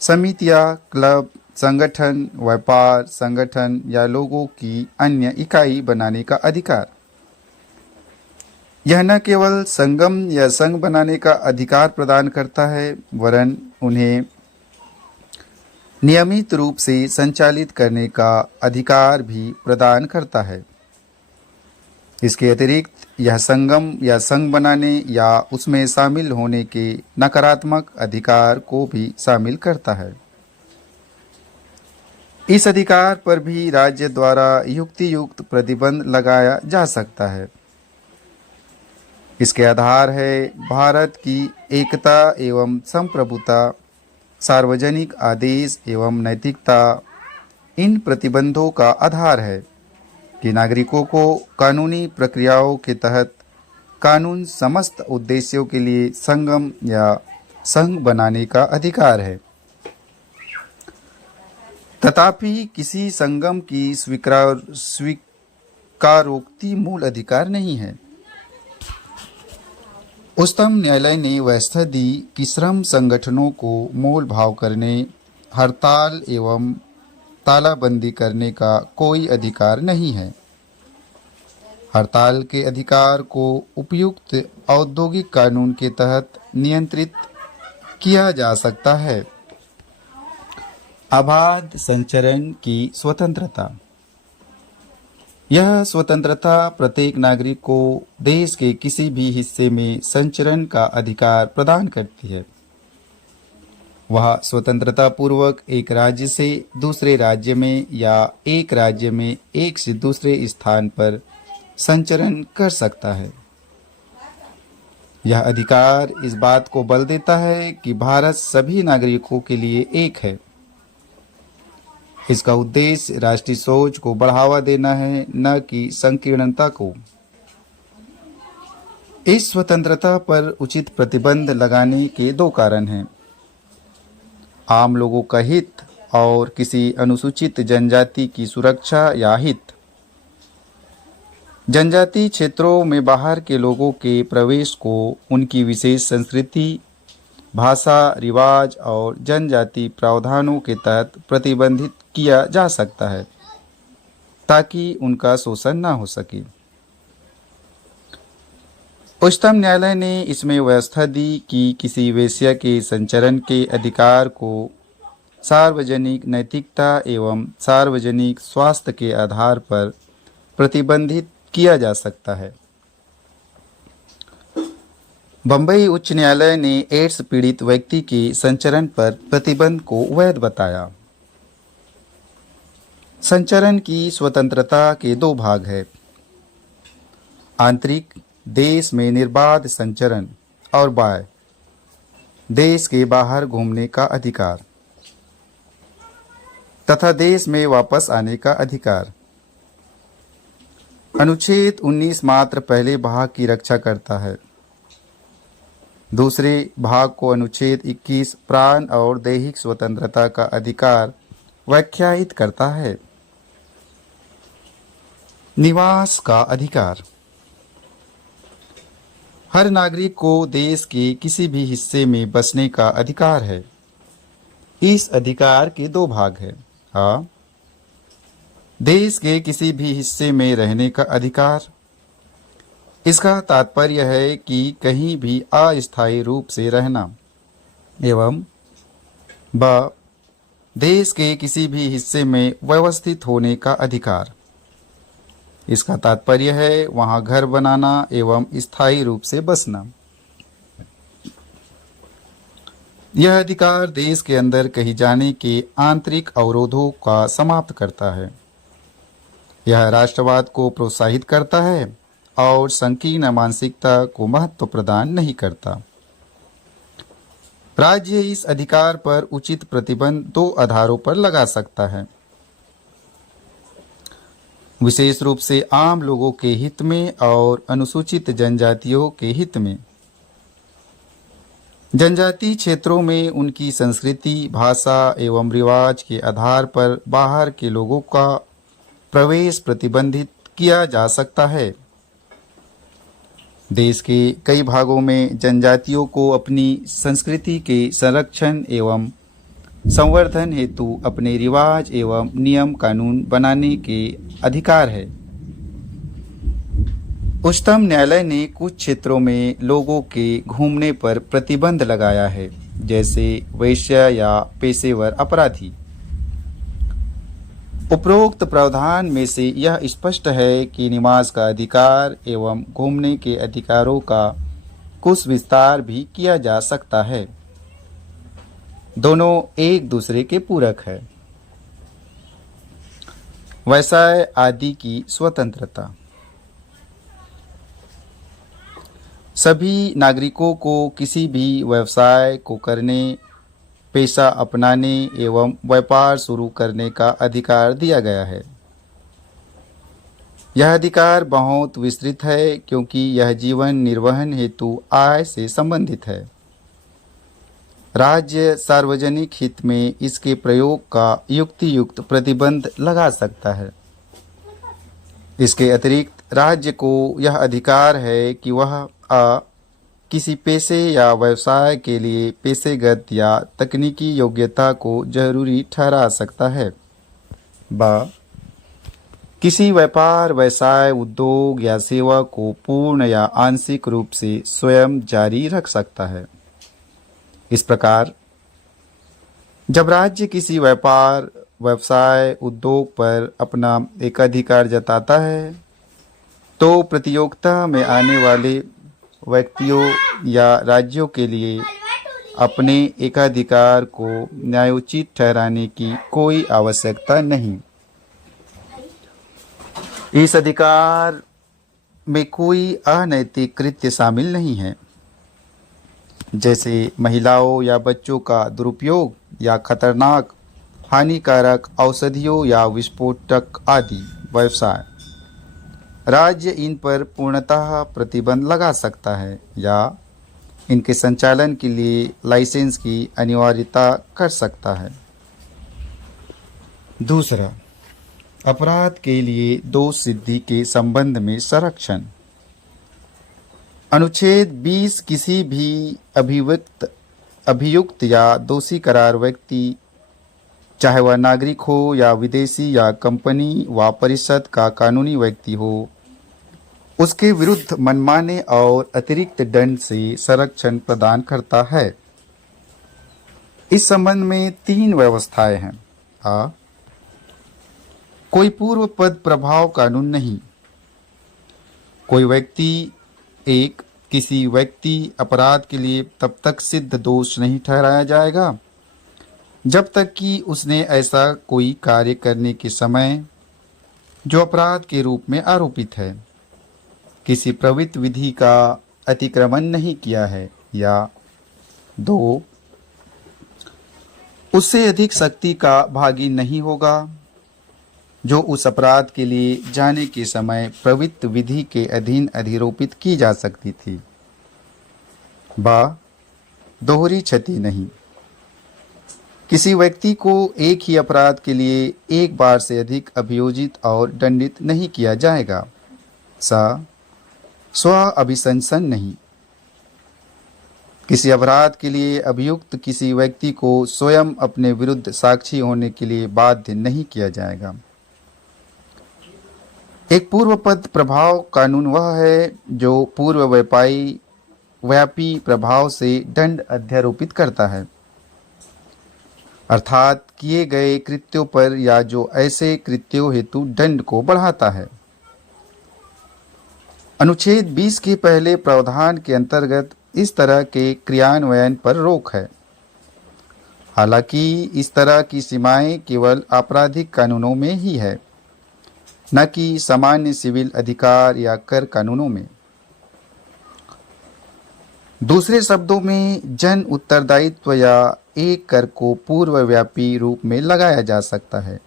समितियां, क्लब, संगठन, व्यापार संगठन या लोगों की अन्य इकाई बनाने का अधिकार। यह न केवल संगम या संघ बनाने का अधिकार प्रदान करता है वरन उन्हें नियमित रूप से संचालित करने का अधिकार भी प्रदान करता है। इसके अतिरिक्त यह संगम या संघ बनाने या उसमें शामिल होने के नकारात्मक अधिकार को भी शामिल करता है। इस अधिकार पर भी राज्य द्वारा युक्तियुक्त प्रतिबंध लगाया जा सकता है। इसके आधार है भारत की एकता एवं संप्रभुता, सार्वजनिक आदेश एवं नैतिकता। इन प्रतिबंधों का आधार है कि नागरिकों को कानूनी प्रक्रियाओं के तहत कानून समस्त उद्देश्यों के लिए संगम या संघ बनाने का अधिकार है। तथापि किसी संगम की स्वीकारोक्ति मूल अधिकार नहीं है। उच्चतम न्यायालय ने व्यवस्था दी कि श्रम संगठनों को मोल भाव करने, हड़ताल एवं तालाबंदी करने का कोई अधिकार नहीं है। हड़ताल के अधिकार को उपयुक्त औद्योगिक कानून के तहत नियंत्रित किया जा सकता है। अबाध संचरण की स्वतंत्रता। यह स्वतंत्रता प्रत्येक नागरिक को देश के किसी भी हिस्से में संचरण का अधिकार प्रदान करती है। वह स्वतंत्रता पूर्वक एक राज्य से दूसरे राज्य में या एक राज्य में एक से दूसरे स्थान पर संचरण कर सकता है। यह अधिकार इस बात को बल देता है कि भारत सभी नागरिकों के लिए एक है। इसका उद्देश्य राष्ट्रीय सोच को बढ़ावा देना है, न कि संकीर्णता को। इस स्वतंत्रता पर उचित प्रतिबंध लगाने के दो कारण हैं: आम लोगों का हित और किसी अनुसूचित जनजाति की सुरक्षा या हित। जनजातीय क्षेत्रों में बाहर के लोगों के प्रवेश को उनकी विशेष संस्कृति, भाषा, रिवाज और जनजाति प्रावधानों के तहत प्रतिबंधित किया जा सकता है ताकि उनका शोषण न हो सके। उच्चतम न्यायालय ने इसमें व्यवस्था दी कि किसी वेश्या के संचरण के अधिकार को सार्वजनिक नैतिकता एवं सार्वजनिक स्वास्थ्य के आधार पर प्रतिबंधित किया जा सकता है। बंबई उच्च न्यायालय ने एड्स पीड़ित व्यक्ति के संचरण पर प्रतिबंध को वैध बताया। संचरण की स्वतंत्रता के दो भाग हैं: आंतरिक, देश में निर्बाध संचरण, और बाह्य, देश के बाहर घूमने का अधिकार तथा देश में वापस आने का अधिकार। अनुच्छेद 19 मात्र पहले भाग की रक्षा करता है। दूसरे भाग को अनुच्छेद 21 प्राण और दैहिक स्वतंत्रता का अधिकार व्याख्यायित करता है। निवास का अधिकार। हर नागरिक को देश के किसी भी हिस्से में बसने का अधिकार है। इस अधिकार के दो भाग हैं: हाँ, देश के किसी भी हिस्से में रहने का अधिकार। इसका तात्पर्य है कि कहीं भी अस्थायी रूप से रहना, एवं ब देश के किसी भी हिस्से में व्यवस्थित होने का अधिकार। इसका तात्पर्य है वहां घर बनाना एवं स्थायी रूप से बसना। यह अधिकार देश के अंदर कहीं जाने के आंतरिक अवरोधों का समाप्त करता है। यह राष्ट्रवाद को प्रोत्साहित करता है और संकीर्ण मानसिकता को महत्व प्रदान नहीं करता। राज्य इस अधिकार पर उचित प्रतिबंध दो आधारों पर लगा सकता है: विशेष रूप से आम लोगों के हित में और अनुसूचित जनजातियों के हित में। जनजातीय क्षेत्रों में उनकी संस्कृति, भाषा एवं रिवाज के आधार पर बाहर के लोगों का प्रवेश प्रतिबंधित किया जा सकता है। देश के कई भागों में जनजातियों को अपनी संस्कृति के संरक्षण एवं संवर्धन हेतु अपने रिवाज एवं नियम कानून बनाने के अधिकार है। उच्चतम न्यायालय ने कुछ क्षेत्रों में लोगों के घूमने पर प्रतिबंध लगाया है, जैसे वेश्या या पेशेवर अपराधी। उपरोक्त प्रावधान में से यह स्पष्ट है कि निवास का अधिकार एवं घूमने के अधिकारों का कुछ विस्तार भी किया जा सकता है। दोनों एक दूसरे के पूरक है। व्यवसाय आदि की स्वतंत्रता। सभी नागरिकों को किसी भी व्यवसाय को करने, पेशा अपनाने एवं व्यापार शुरू करने का अधिकार दिया गया है। यह अधिकार बहुत विस्तृत है क्योंकि यह जीवन निर्वहन हेतु आय से संबंधित है। राज्य सार्वजनिक हित में इसके प्रयोग का युक्तियुक्त प्रतिबंध लगा सकता है। इसके अतिरिक्त राज्य को यह अधिकार है कि वह किसी पेशे या व्यवसाय के लिए पेशेगत या तकनीकी योग्यता को जरूरी ठहरा सकता है। ब किसी व्यापार, व्यवसाय, उद्योग या सेवा को पूर्ण या आंशिक रूप से स्वयं जारी रख सकता है। इस प्रकार जब राज्य किसी व्यापार, व्यवसाय, उद्योग पर अपना एकाधिकार जताता है तो प्रतियोगिता में आने वाले व्यक्तियों या राज्यों के लिए अपने एकाधिकार को न्यायोचित ठहराने की कोई आवश्यकता नहीं। इस अधिकार में कोई अनैतिक कृत्य शामिल नहीं है, जैसे महिलाओं या बच्चों का दुरुपयोग या खतरनाक हानिकारक औषधियों या विस्फोटक आदि व्यवसाय। राज्य इन पर पूर्णतः प्रतिबंध लगा सकता है या इनके संचालन के लिए लाइसेंस की अनिवार्यता कर सकता है। दूसरा, अपराध के लिए दोष सिद्धि के संबंध में संरक्षण। अनुच्छेद 20 किसी भी अभियुक्त या दोषी करार व्यक्ति, चाहे वह नागरिक हो या विदेशी या कंपनी व परिषद का कानूनी व्यक्ति हो, उसके विरुद्ध मनमाने और अतिरिक्त दंड से संरक्षण प्रदान करता है। इस संबंध में 3 व्यवस्थाएं हैं। आ, कोई पूर्व पद प्रभाव कानून नहीं। कोई व्यक्ति किसी व्यक्ति अपराध के लिए तब तक सिद्ध दोष नहीं ठहराया जाएगा जब तक कि उसने ऐसा कोई कार्य करने के समय जो अपराध के रूप में आरोपित है किसी प्रवृत्त विधि का अतिक्रमण नहीं किया है, या 2 उससे अधिक शक्ति का भागी नहीं होगा जो उस अपराध के लिए जाने के समय प्रवृत्त विधि के अधीन अधिरोपित की जा सकती थी। दोहरी क्षति नहीं। किसी व्यक्ति को एक ही अपराध के लिए एक बार से अधिक अभियोजित और दंडित नहीं किया जाएगा। स्व अभिशंसन नहीं। किसी अपराध के लिए अभियुक्त किसी व्यक्ति को स्वयं अपने विरुद्ध साक्षी होने के लिए बाध्य नहीं किया जाएगा। एक पूर्व पद प्रभाव कानून वह है जो पूर्व व्यापी प्रभाव से दंड अध्यारोपित करता है, अर्थात किए गए कृत्यों पर या जो ऐसे कृत्यों हेतु दंड को बढ़ाता है। अनुच्छेद 20 के पहले प्रावधान के अंतर्गत इस तरह के क्रियान्वयन पर रोक है। हालांकि इस तरह की सीमाएं केवल आपराधिक कानूनों में ही है, न कि सामान्य सिविल अधिकार या कर कानूनों में। दूसरे शब्दों में, जन उत्तरदायित्व या एक कर को पूर्वव्यापी रूप में लगाया जा सकता है।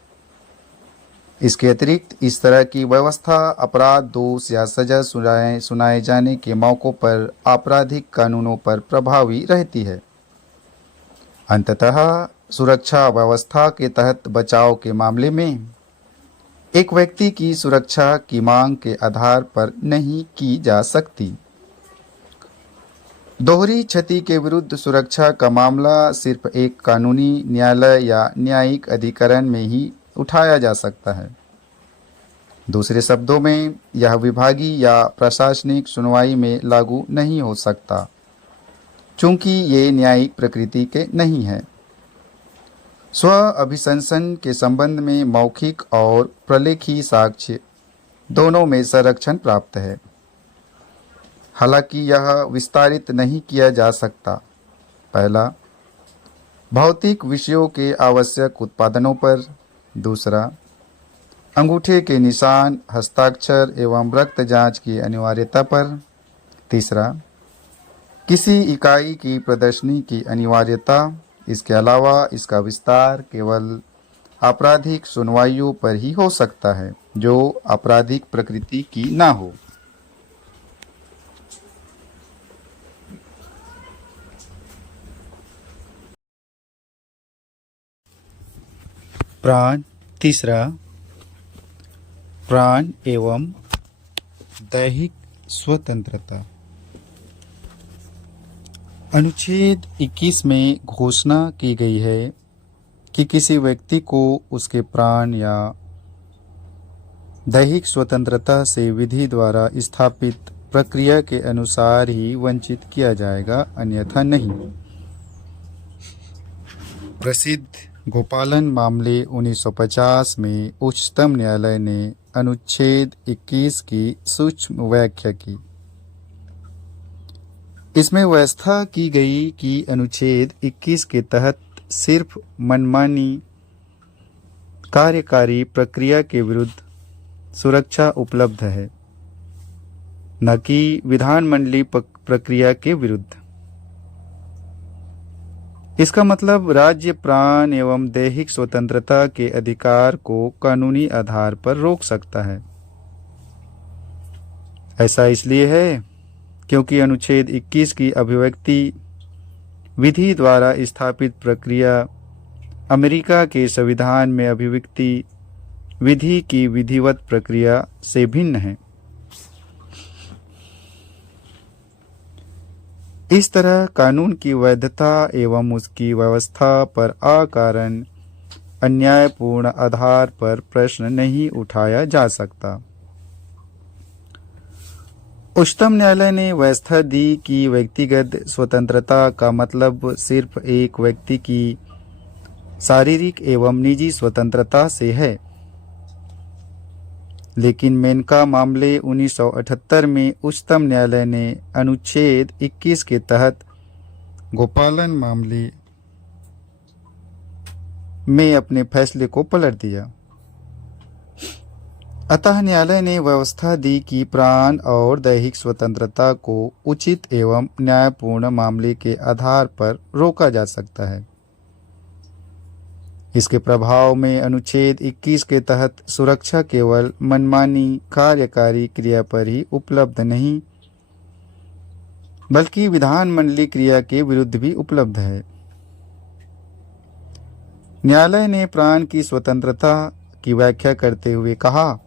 इसके अतिरिक्त इस तरह की व्यवस्था अपराध, दोष या सजा सुनाए जाने के मौकों पर आपराधिक कानूनों पर प्रभावी रहती है। अंततः सुरक्षा व्यवस्था के तहत बचाव के मामले में एक व्यक्ति की सुरक्षा की मांग के आधार पर नहीं की जा सकती। दोहरी क्षति के विरुद्ध सुरक्षा का मामला सिर्फ एक कानूनी न्यायालय या न्यायिक अधिकरण में ही उठाया जा सकता है। दूसरे शब्दों में, यह विभागीय या प्रशासनिक सुनवाई में लागू नहीं हो सकता, चूंकि ये न्यायिक प्रकृति के नहीं है। स्व अभिशंसन के संबंध में मौखिक और प्रलेखी साक्ष्य दोनों में संरक्षण प्राप्त है, हालांकि यह विस्तारित नहीं किया जा सकता। पहला, भौतिक विषयों के आवश्यक उत्पादनों पर। दूसरा, अंगूठे के निशान, हस्ताक्षर एवं रक्त जांच की अनिवार्यता पर। तीसरा, किसी इकाई की प्रदर्शनी की अनिवार्यता। इसके अलावा इसका विस्तार केवल आपराधिक सुनवाइयों पर ही हो सकता है जो आपराधिक प्रकृति की ना हो। प्राण। तीसरा, प्राण एवं दैहिक स्वतंत्रता। अनुच्छेद 21 में घोषणा की गई है कि किसी व्यक्ति को उसके प्राण या दैहिक स्वतंत्रता से विधि द्वारा स्थापित प्रक्रिया के अनुसार ही वंचित किया जाएगा, अन्यथा नहीं। प्रसिद्ध गोपालन मामले 1950 में उच्चतम न्यायालय ने अनुच्छेद 21 की सूक्ष्म व्याख्या की। इसमें व्यवस्था की गई कि अनुच्छेद 21 के तहत सिर्फ मनमानी कार्यकारी प्रक्रिया के विरुद्ध सुरक्षा उपलब्ध है, न कि विधानमंडलीय प्रक्रिया के विरुद्ध। इसका मतलब राज्य प्राण एवं दैहिक स्वतंत्रता के अधिकार को कानूनी आधार पर रोक सकता है। ऐसा इसलिए है क्योंकि अनुच्छेद 21 की अभिव्यक्ति विधि द्वारा स्थापित प्रक्रिया अमेरिका के संविधान में अभिव्यक्ति विधि की विधिवत प्रक्रिया से भिन्न है। इस तरह कानून की वैधता एवं उसकी व्यवस्था पर अकारण अन्यायपूर्ण आधार पर प्रश्न नहीं उठाया जा सकता। उच्चतम न्यायालय ने व्यवस्था दी कि व्यक्तिगत स्वतंत्रता का मतलब सिर्फ एक व्यक्ति की शारीरिक एवं निजी स्वतंत्रता से है। लेकिन मेनका मामले 1978 में उच्चतम न्यायालय ने अनुच्छेद 21 के तहत गोपालन मामले में अपने फैसले को पलट दिया। अतः न्यायालय ने व्यवस्था दी कि प्राण और दैहिक स्वतंत्रता को उचित एवं न्यायपूर्ण मामले के आधार पर रोका जा सकता है। इसके प्रभाव में अनुच्छेद 21 के तहत सुरक्षा केवल मनमानी कार्यकारी क्रिया पर ही उपलब्ध नहीं, बल्कि विधानमंडलीय क्रिया के विरुद्ध भी उपलब्ध है। न्यायालय ने प्राण की स्वतंत्रता की व्याख्या करते हुए कहा,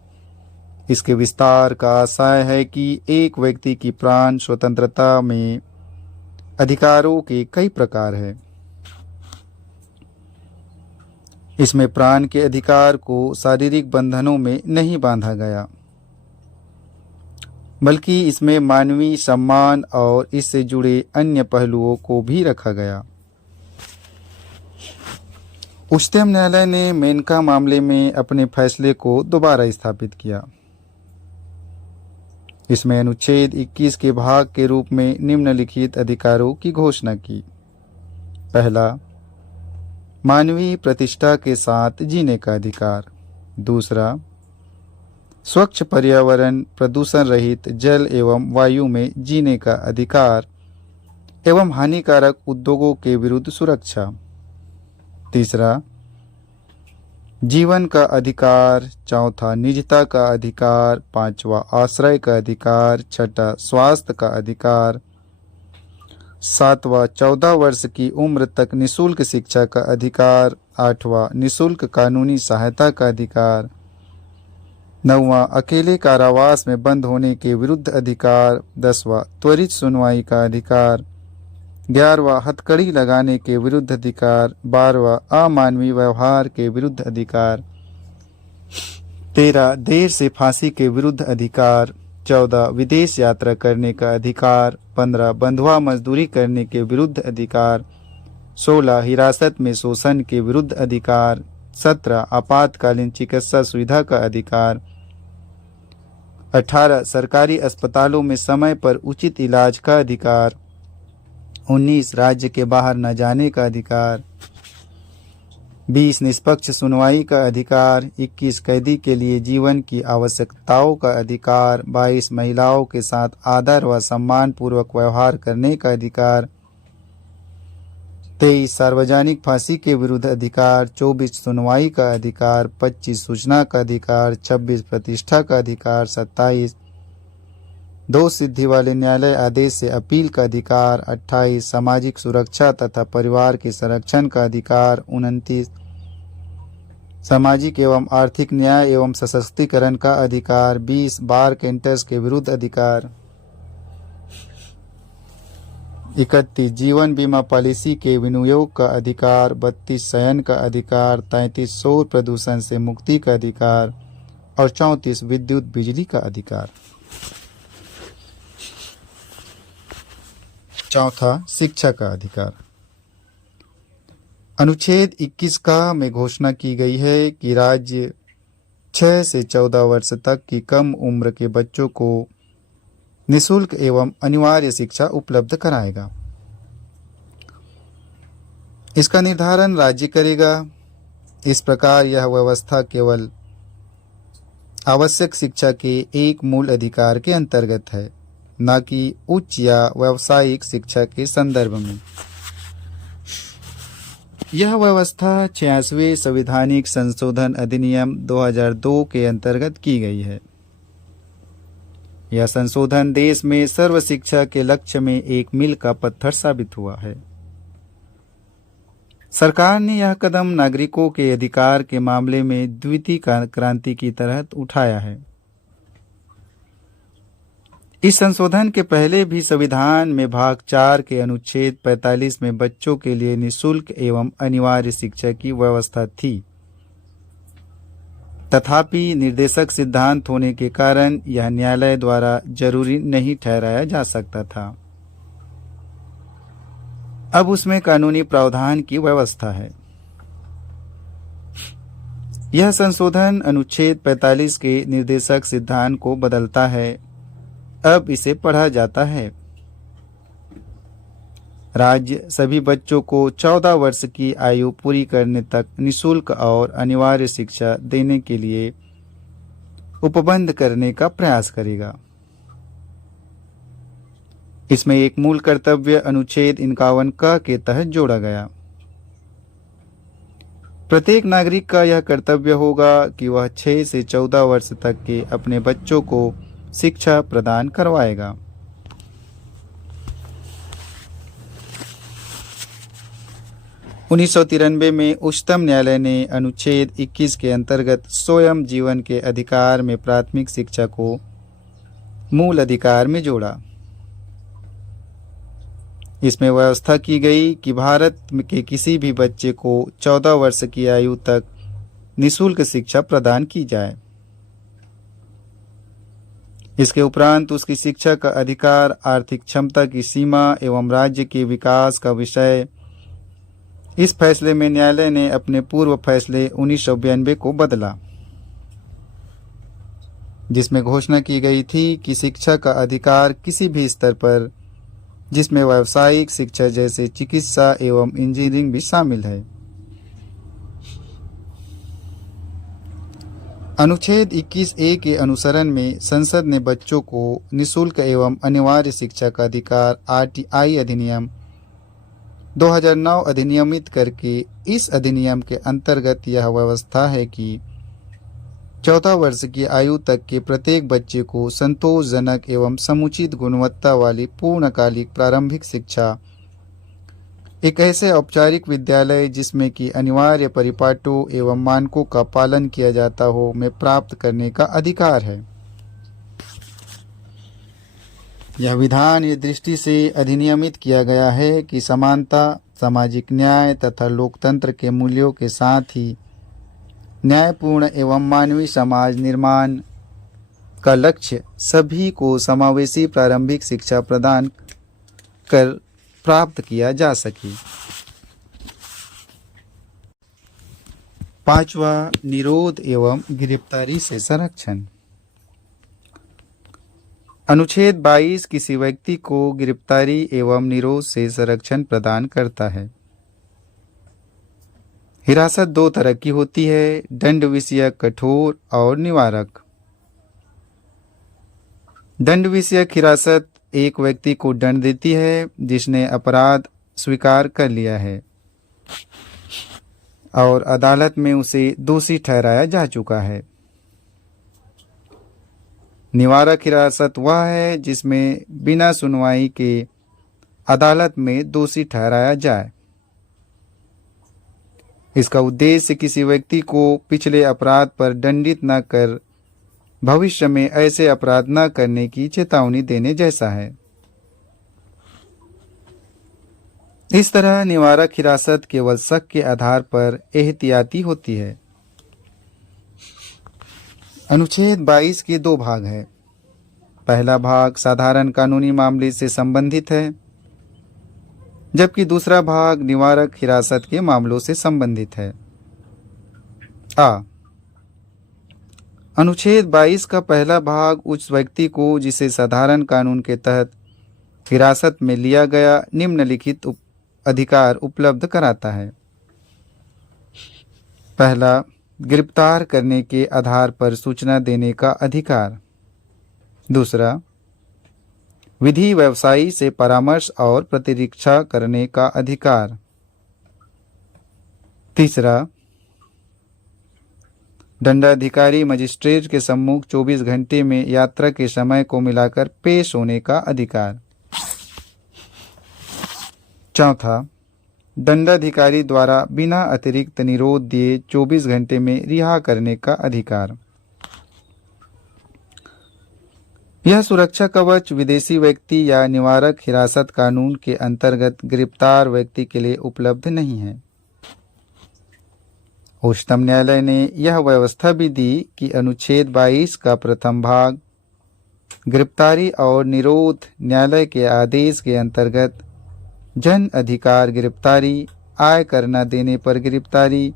इसके विस्तार का आशय है कि एक व्यक्ति की प्राण स्वतंत्रता में अधिकारों के कई प्रकार हैं। इसमें प्राण के अधिकार को शारीरिक बंधनों में नहीं बांधा गया, बल्कि इसमें मानवीय सम्मान और इससे जुड़े अन्य पहलुओं को भी रखा गया। उच्चतम न्यायालय ने मेनका मामले में अपने फैसले को दोबारा स्थापित किया। इसमें अनुच्छेद 21 के भाग के रूप में निम्नलिखित अधिकारों की घोषणा की। पहला, मानवीय प्रतिष्ठा के साथ जीने का अधिकार। दूसरा, स्वच्छ पर्यावरण, प्रदूषण रहित जल एवं वायु में जीने का अधिकार एवं हानिकारक उद्योगों के विरुद्ध सुरक्षा। तीसरा, जीवन का अधिकार। चौथा, निजता का अधिकार। पांचवा, आश्रय का अधिकार। छठा, स्वास्थ्य का अधिकार। सातवां, 14 वर्ष की उम्र तक निःशुल्क शिक्षा का अधिकार। आठवां, निःशुल्क कानूनी सहायता का अधिकार। नौवां, अकेले कारावास में बंद होने के विरुद्ध अधिकार। 10वां, त्वरित सुनवाई का अधिकार। 11वां, हथकड़ी लगाने के विरुद्ध अधिकार। 12वां, अमानवीय व्यवहार के विरुद्ध अधिकार। 13, देर से फांसी के विरुद्ध अधिकार। 14, विदेश यात्रा करने का अधिकार। 15, बंधुआ मजदूरी करने के विरुद्ध अधिकार। 16, हिरासत में शोषण के विरुद्ध अधिकार। 17, आपातकालीन चिकित्सा सुविधा का अधिकार। 18, सरकारी अस्पतालों में समय पर उचित इलाज का अधिकार। 19, राज्य के बाहर न जाने का अधिकार। 20, निष्पक्ष सुनवाई का अधिकार। 21, कैदी के लिए जीवन की आवश्यकताओं का अधिकार। 22, महिलाओं के साथ आदर व सम्मान पूर्वक व्यवहार करने का अधिकार। 23, सार्वजनिक फांसी के विरुद्ध अधिकार। 24, सुनवाई का अधिकार। 25, सूचना का अधिकार। 26, प्रतिष्ठा का अधिकार। 27, दो सिद्धि वाले न्यायालय आदेश से अपील का अधिकार। 28, सामाजिक सुरक्षा तथा परिवार के संरक्षण का अधिकार। 29, सामाजिक एवं आर्थिक न्याय एवं सशक्तिकरण का अधिकार। 20, बार कैंटर्स के विरुद्ध अधिकार। 31 जीवन बीमा पॉलिसी के विनियोग का अधिकार, 32 शयन का अधिकार, 33 शोर प्रदूषण से मुक्ति का अधिकार और 34 विद्युत बिजली का अधिकार। चौथा, शिक्षा का अधिकार। अनुच्छेद 21 का में घोषणा की गई है कि राज्य 6 से 14 वर्ष तक की कम उम्र के बच्चों को निःशुल्क एवं अनिवार्य शिक्षा उपलब्ध कराएगा। इसका निर्धारण राज्य करेगा। इस प्रकार यह व्यवस्था केवल आवश्यक शिक्षा के एक मूल अधिकार के अंतर्गत है, न कि उच्च या व्यावसायिक शिक्षा के संदर्भ में। यह व्यवस्था 86वें संवैधानिक संशोधन अधिनियम 2002 के अंतर्गत की गई है। यह संशोधन देश में सर्व शिक्षा के लक्ष्य में एक मील का पत्थर साबित हुआ है। सरकार ने यह कदम नागरिकों के अधिकार के मामले में द्वितीय क्रांति की तरह उठाया है। इस संशोधन के पहले भी संविधान में भाग 4 के अनुच्छेद 45 में बच्चों के लिए निःशुल्क एवं अनिवार्य शिक्षा की व्यवस्था थी। तथापि निर्देशक सिद्धांत होने के कारण यह न्यायालय द्वारा जरूरी नहीं ठहराया जा सकता था। अब उसमें कानूनी प्रावधान की व्यवस्था है। यह संशोधन अनुच्छेद 45 के निर्देशक सिद्धांत को बदलता है। अब इसे पढ़ा जाता है। राज्य सभी बच्चों को 14 वर्ष की आयु पूरी करने तक निःशुल्क और अनिवार्य शिक्षा देने के लिए उपबंध करने का प्रयास करेगा। इसमें एक मूल कर्तव्य अनुच्छेद 51 क के तहत जोड़ा गया। प्रत्येक नागरिक का यह कर्तव्य होगा कि वह 6 से 14 वर्ष तक के अपने बच्चों को शिक्षा प्रदान करवाएगा। उन्नीस में उच्चतम न्यायालय ने अनुच्छेद 21 के अंतर्गत स्वयं जीवन के अधिकार में प्राथमिक शिक्षा को मूल अधिकार में जोड़ा। इसमें व्यवस्था की गई कि भारत के किसी भी बच्चे को 14 वर्ष की आयु तक निःशुल्क शिक्षा प्रदान की जाए। इसके उपरांत उसकी शिक्षा का अधिकार आर्थिक क्षमता की सीमा एवं राज्य के विकास का विषय। इस फैसले में न्यायालय ने अपने पूर्व फैसले 1992 को बदला, जिसमें घोषणा की गई थी कि शिक्षा का अधिकार किसी भी स्तर पर, जिसमें व्यावसायिक शिक्षा जैसे चिकित्सा एवं इंजीनियरिंग भी शामिल है। अनुच्छेद 21A के अनुसरण में संसद ने बच्चों को निःशुल्क एवं अनिवार्य शिक्षा का अधिकार RTI अधिनियम 2009 अधिनियमित करके इस अधिनियम के अंतर्गत यह व्यवस्था है कि 14 वर्ष की आयु तक के प्रत्येक बच्चे को संतोषजनक एवं समुचित गुणवत्ता वाली पूर्णकालिक प्रारंभिक शिक्षा एक ऐसे औपचारिक विद्यालय जिसमें कि अनिवार्य परिपाटों एवं मानकों का पालन किया जाता हो में प्राप्त करने का अधिकार है। यह विधान इस दृष्टि से अधिनियमित किया गया है कि समानता, सामाजिक न्याय तथा लोकतंत्र के मूल्यों के साथ ही न्यायपूर्ण एवं मानवीय समाज निर्माण का लक्ष्य सभी को समावेशी प्रारंभिक शिक्षा प्रदान कर प्राप्त किया जा सके। पांचवा, निरोध एवं गिरफ्तारी से संरक्षण। अनुच्छेद 22 किसी व्यक्ति को गिरफ्तारी एवं निरोध से संरक्षण प्रदान करता है। हिरासत दो तरह की होती है, दंड विषयक कठोर और निवारक। दंड विषयक हिरासत एक व्यक्ति को दंड देती है जिसने अपराध स्वीकार कर लिया है और अदालत में उसे दोषी ठहराया जा चुका है। निवारक हिरासत वह है जिसमें बिना सुनवाई के अदालत में दोषी ठहराया जाए। इसका उद्देश्य किसी व्यक्ति को पिछले अपराध पर दंडित न कर भविष्य में ऐसे अपराध न करने की चेतावनी देने जैसा है। इस तरह निवारक हिरासत केवल शक के आधार पर एहतियाती होती है। अनुच्छेद 22 के दो भाग हैं। पहला भाग साधारण कानूनी मामले से संबंधित है, जबकि दूसरा भाग निवारक हिरासत के मामलों से संबंधित है। अनुच्छेद 22 का पहला भाग उस व्यक्ति को जिसे साधारण कानून के तहत हिरासत में लिया गया निम्नलिखित अधिकार उपलब्ध कराता है। पहला, गिरफ्तार करने के आधार पर सूचना देने का अधिकार। दूसरा, विधि व्यवसायी से परामर्श और प्रतिरक्षा करने का अधिकार। तीसरा, दंडाधिकारी मजिस्ट्रेट के सम्मुख 24 घंटे में यात्रा के समय को मिलाकर पेश होने का अधिकार। चौथा, दंडाधिकारी द्वारा बिना अतिरिक्त निरोध दिए 24 घंटे में रिहा करने का अधिकार। यह सुरक्षा कवच विदेशी व्यक्ति या निवारक हिरासत कानून के अंतर्गत गिरफ्तार व्यक्ति के लिए उपलब्ध नहीं है। उच्चतम न्यायालय ने यह व्यवस्था भी दी कि अनुच्छेद 22 का प्रथम भाग गिरफ्तारी और निरोध न्यायालय के आदेश के अंतर्गत जन अधिकार गिरफ्तारी, आय कर न देने पर गिरफ्तारी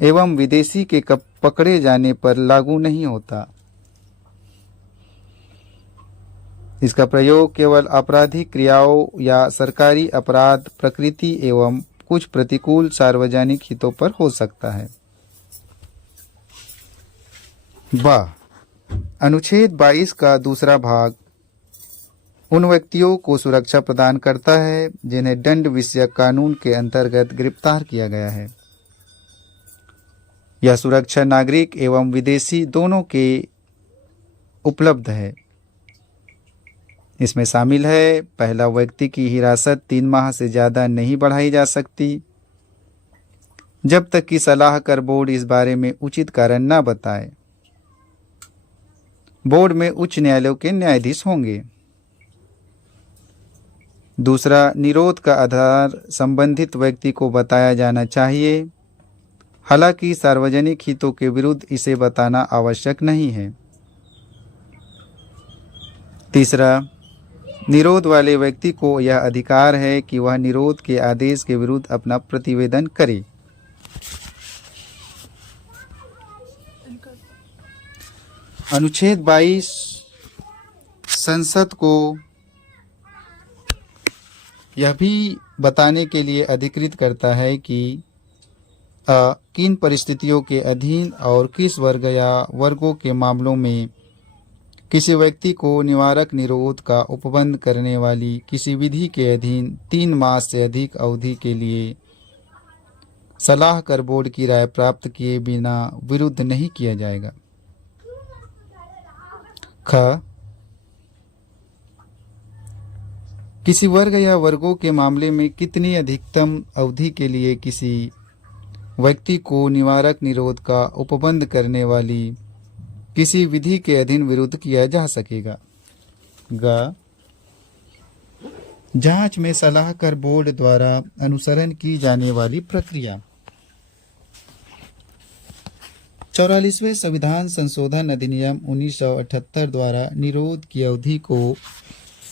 एवं विदेशी के पकड़े जाने पर लागू नहीं होता। इसका प्रयोग केवल आपराधिक क्रियाओं या सरकारी अपराध प्रकृति एवं कुछ प्रतिकूल सार्वजनिक हितों पर हो सकता है। अनुच्छेद 22 का दूसरा भाग उन व्यक्तियों को सुरक्षा प्रदान करता है जिन्हें दंड विषयक कानून के अंतर्गत गिरफ्तार किया गया है। यह सुरक्षा नागरिक एवं विदेशी दोनों के उपलब्ध है। इसमें शामिल है, पहला, व्यक्ति की हिरासत 3 माह से ज़्यादा नहीं बढ़ाई जा सकती जब तक कि सलाहकार बोर्ड इस बारे में उचित कारण न बताए। बोर्ड में उच्च न्यायालयों के न्यायाधीश होंगे। दूसरा, निरोध का आधार संबंधित व्यक्ति को बताया जाना चाहिए, हालांकि सार्वजनिक हितों के विरुद्ध इसे बताना आवश्यक नहीं है। तीसरा, निरोध वाले व्यक्ति को यह अधिकार है कि वह निरोध के आदेश के विरुद्ध अपना प्रतिवेदन करे। अनुच्छेद 22 संसद को यह भी बताने के लिए अधिकृत करता है कि किन परिस्थितियों के अधीन और किस वर्ग या वर्गों के मामलों में किसी व्यक्ति को निवारक निरोध का उपबंध करने वाली किसी विधि के अधीन 3 माह से अधिक अवधि के लिए सलाहकार बोर्ड की राय प्राप्त किए बिना विरुद्ध नहीं किया जाएगा। ख, किसी वर्ग या वर्गों के मामले में कितनी अधिकतम अवधि के लिए किसी व्यक्ति को निवारक निरोध का उपबंध करने वाली किसी विधि के अधीन विरुद्ध किया जा सकेगा। ग, जांच में सलाहकार बोर्ड द्वारा अनुसरण की जाने वाली प्रक्रिया। 44वें संविधान संशोधन अधिनियम 1978 द्वारा निरोध की अवधि को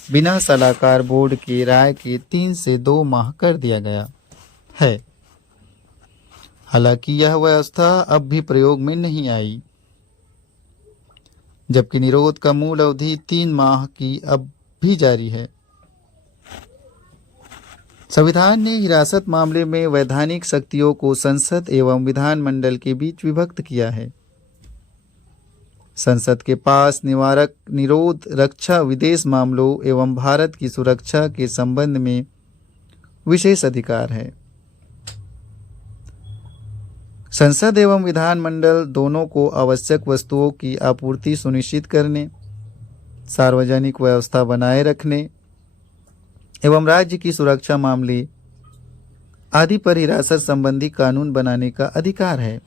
बिना सलाहकार बोर्ड की राय के 3 से 2 माह कर दिया गया है। हालांकि यह व्यवस्था अब भी प्रयोग में नहीं आई, जबकि निरोध का मूल अवधि 3 माह की अब भी जारी है। संविधान ने हिरासत मामले में वैधानिक शक्तियों को संसद एवं विधानमंडल के बीच विभक्त किया है। संसद के पास निवारक निरोध, रक्षा, विदेश मामलों एवं भारत की सुरक्षा के संबंध में विशेष अधिकार है। संसद एवं विधानमंडल दोनों को आवश्यक वस्तुओं की आपूर्ति सुनिश्चित करने, सार्वजनिक व्यवस्था बनाए रखने एवं राज्य की सुरक्षा मामले आदि पर हिरासत संबंधी कानून बनाने का अधिकार है।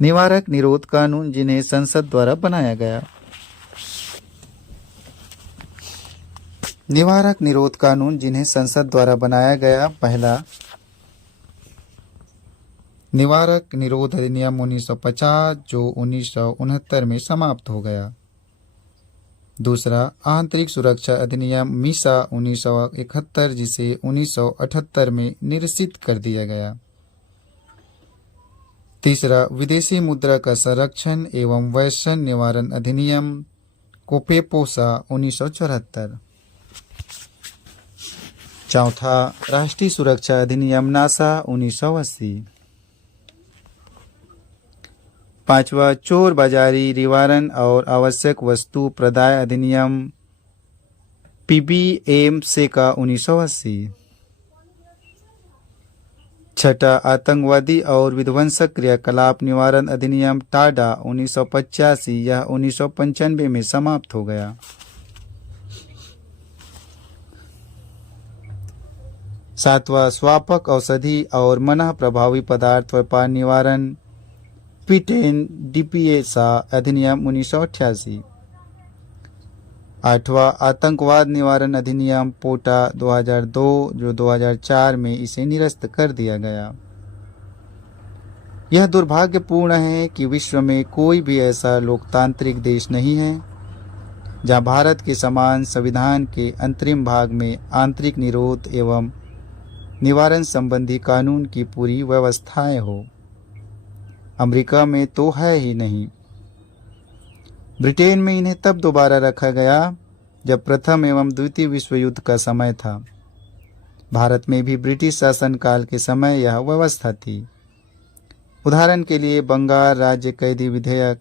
निवारक निरोध कानून जिन्हें संसद द्वारा बनाया गया। निवारक निरोध कानून, जिन्हें संसद द्वारा बनाया गया पहला निवारक निरोध अधिनियम 1950 जो 1969 में समाप्त हो गया। दूसरा आंतरिक सुरक्षा अधिनियम मीसा 1971 जिसे 1978 में निरसित कर दिया गया। तीसरा विदेशी मुद्रा का संरक्षण एवं वैश्य निवारण अधिनियम कोपेपोसा 1974। चौथा राष्ट्रीय सुरक्षा अधिनियम नासा 1980। पांचवा चोर बाजारी निवारण और आवश्यक वस्तु प्रदाय अधिनियम पीबीएम से का 1980। छठा आतंकवादी और विध्वंसक क्रियाकलाप निवारण अधिनियम टाडा 1985 यह 1995 में समाप्त हो गया। सातवां स्वापक औषधि और मना प्रभावी पदार्थ व्यापार निवारण पीटेन डीपीएसा अधिनियम 1988। आठवां आतंकवाद निवारण अधिनियम पोटा 2002 जो 2004 में इसे निरस्त कर दिया गया। यह दुर्भाग्यपूर्ण है कि विश्व में कोई भी ऐसा लोकतांत्रिक देश नहीं है जहां भारत के समान संविधान के अंतरिम भाग में आंतरिक निरोध एवं निवारण संबंधी कानून की पूरी व्यवस्थाएं हो। अमेरिका में तो है ही नहीं। ब्रिटेन में इन्हें तब दोबारा रखा गया जब प्रथम एवं द्वितीय विश्व युद्ध का समय था। भारत में भी ब्रिटिश शासनकाल के समय यह व्यवस्था थी। उदाहरण के लिए बंगाल राज्य कैदी विधेयक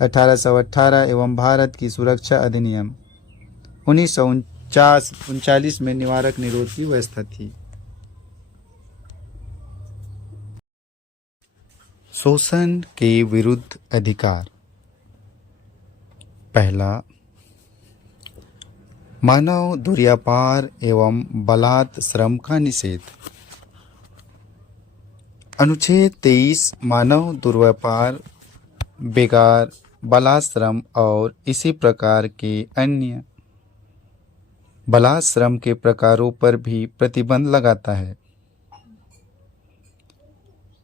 1818 एवं भारत की सुरक्षा अधिनियम 1939 में निवारक निरोध की व्यवस्था थी। शोषण के विरुद्ध अधिकार। पहला मानव दुर्व्यापार एवं बलात् श्रम का निषेध। अनुच्छेद 23 मानव दुर्व्यापार, बेगार, बलात् श्रम और इसी प्रकार के अन्य बलात् श्रम के प्रकारों पर भी प्रतिबंध लगाता है।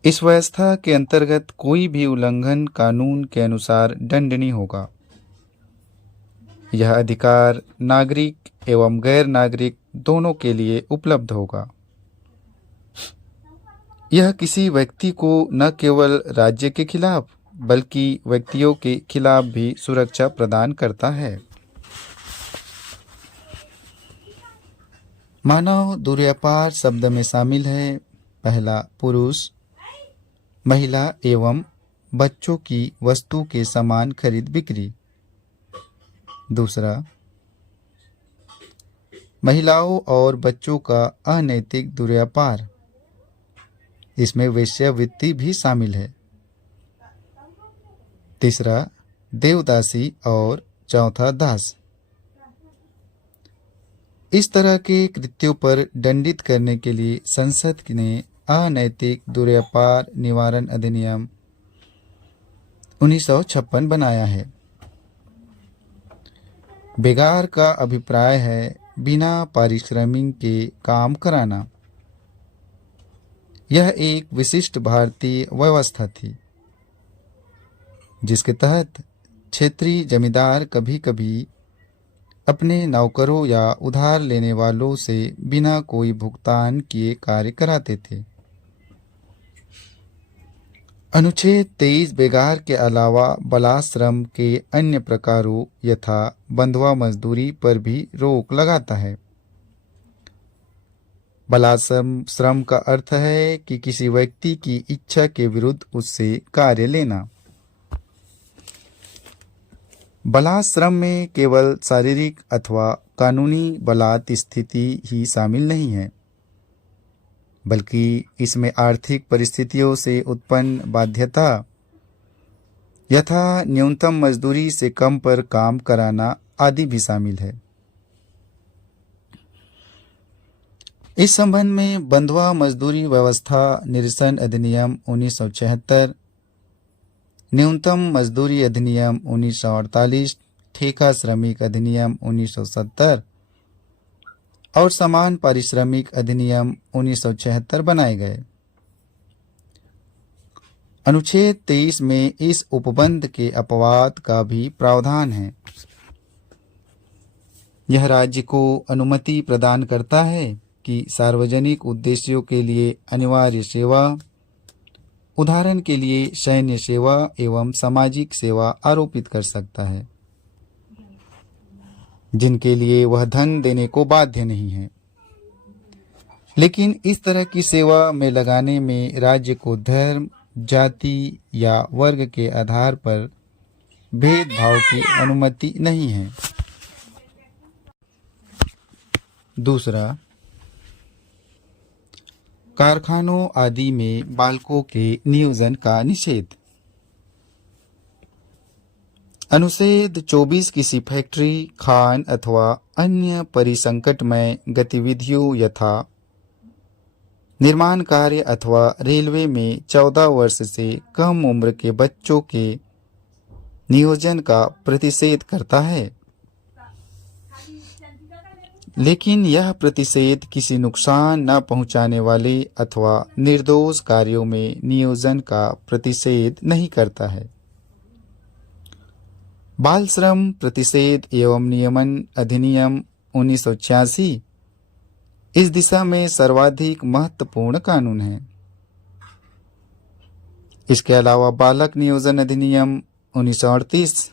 इस व्यवस्था के अंतर्गत कोई भी उल्लंघन कानून के अनुसार दंडनीय होगा। यह अधिकार नागरिक एवं गैर नागरिक दोनों के लिए उपलब्ध होगा। यह किसी व्यक्ति को न केवल राज्य के खिलाफ बल्कि व्यक्तियों के खिलाफ भी सुरक्षा प्रदान करता है। मानव दुर्व्यापार शब्द में शामिल है पहला पुरुष, महिला एवं बच्चों की वस्तु के समान खरीद बिक्री। दूसरा महिलाओं और बच्चों का अनैतिक दुर्व्यापार, इसमें वेश्यावृत्ति भी शामिल है। तीसरा देवदासी और चौथा दास। इस तरह के कृत्यों पर दंडित करने के लिए संसद ने अनैतिक दुर्व्यापार निवारण अधिनियम 1956 बनाया है। बेगार का अभिप्राय है बिना पारिश्रमिक के काम कराना। यह एक विशिष्ट भारतीय व्यवस्था थी जिसके तहत क्षेत्रीय जमींदार कभी कभी अपने नौकरों या उधार लेने वालों से बिना कोई भुगतान किए कार्य कराते थे। अनुच्छेद 23 बेगार के अलावा बलात् श्रम के अन्य प्रकारों यथा बंधुआ मजदूरी पर भी रोक लगाता है। बलात् श्रम का अर्थ है कि किसी व्यक्ति की इच्छा के विरुद्ध उससे कार्य लेना। बलात् श्रम में केवल शारीरिक अथवा कानूनी बलात् स्थिति ही शामिल नहीं है, बल्कि इसमें आर्थिक परिस्थितियों से उत्पन्न बाध्यता यथा न्यूनतम मजदूरी से कम पर काम कराना आदि भी शामिल है। इस संबंध में बंधुआ मजदूरी व्यवस्था निरसन अधिनियम 1976, न्यूनतम मजदूरी अधिनियम 1948, ठेका श्रमिक अधिनियम 1970 और समान पारिश्रमिक अधिनियम 1976 बनाए गए। अनुच्छेद 23 में इस उपबंध के अपवाद का भी प्रावधान है। यह राज्य को अनुमति प्रदान करता है कि सार्वजनिक उद्देश्यों के लिए अनिवार्य सेवा, उदाहरण के लिए सैन्य सेवा एवं सामाजिक सेवा आरोपित कर सकता है, जिनके लिए वह धन देने को बाध्य नहीं है। लेकिन इस तरह की सेवा में लगाने में राज्य को धर्म, जाति या वर्ग के आधार पर भेदभाव की अनुमति नहीं है। दूसरा, कारखानों आदि में बालकों के नियोजन का निषेध। अनुच्छेद 24 किसी फैक्ट्री, खान अथवा अन्य परिसंकटमय गतिविधियों यथा निर्माण कार्य अथवा रेलवे में 14 वर्ष से कम उम्र के बच्चों के नियोजन का प्रतिषेध करता है। लेकिन यह प्रतिषेध किसी नुकसान न पहुंचाने वाले अथवा निर्दोष कार्यों में नियोजन का प्रतिषेध नहीं करता है। बाल श्रम प्रतिषेध एवं नियमन अधिनियम 1986 इस दिशा में सर्वाधिक महत्वपूर्ण कानून है। इसके अलावा बालक नियोजन अधिनियम 1938,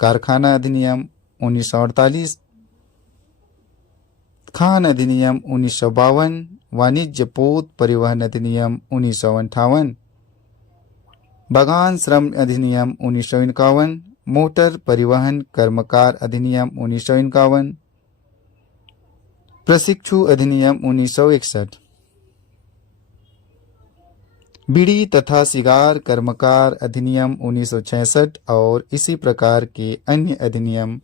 कारखाना अधिनियम 1948, खान अधिनियम 1952, वाणिज्य पोत परिवहन अधिनियम 1958, बागान श्रम अधिनियम 1951, मोटर परिवहन कर्मकार अधिनियम 1951, प्रशिक्षु अधिनियम 1961, बीड़ी तथा सिगार कर्मकार अधिनियम 1966 और इसी प्रकार के अन्य अधिनियम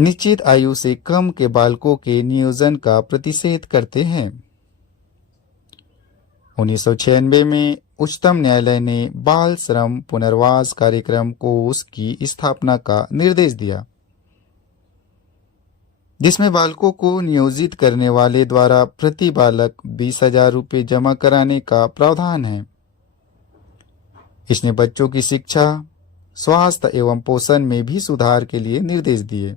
निश्चित आयु से कम के बालकों के नियोजन का प्रतिषेध करते हैं। 1996 में उच्चतम न्यायालय ने बाल श्रम पुनर्वास कार्यक्रम कोष की स्थापना का निर्देश दिया, जिसमें बालकों को नियोजित करने वाले द्वारा प्रति बालक 20,000 रुपये जमा कराने का प्रावधान है। इसने बच्चों की शिक्षा, स्वास्थ्य एवं पोषण में भी सुधार के लिए निर्देश दिए।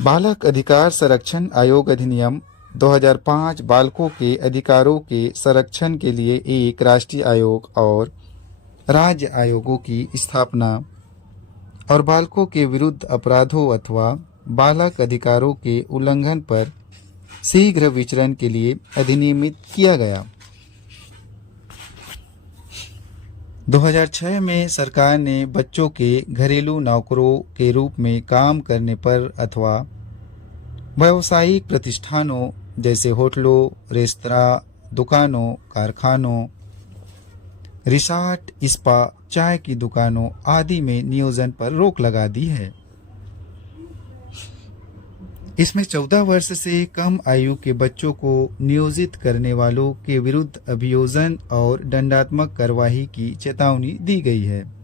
बालक अधिकार संरक्षण आयोग अधिनियम 2005 बालकों के अधिकारों के संरक्षण के लिए एक राष्ट्रीय आयोग और राज्य आयोगों की स्थापना और बालकों के विरुद्ध अपराधों अथवा बालक अधिकारों के उल्लंघन पर शीघ्र विचरण के लिए अधिनियमित किया गया। 2006 में सरकार ने बच्चों के घरेलू नौकरों के रूप में काम करने पर अथवा व्यावसायिक प्रतिष्ठानों जैसे होटलों, रेस्तरां, दुकानों, कारखानों, रिसॉर्ट, स्पा, चाय की दुकानों आदि में नियोजन पर रोक लगा दी है। इसमें 14 वर्ष से कम आयु के बच्चों को नियोजित करने वालों के विरुद्ध अभियोजन और दंडात्मक कार्यवाही की चेतावनी दी गई है।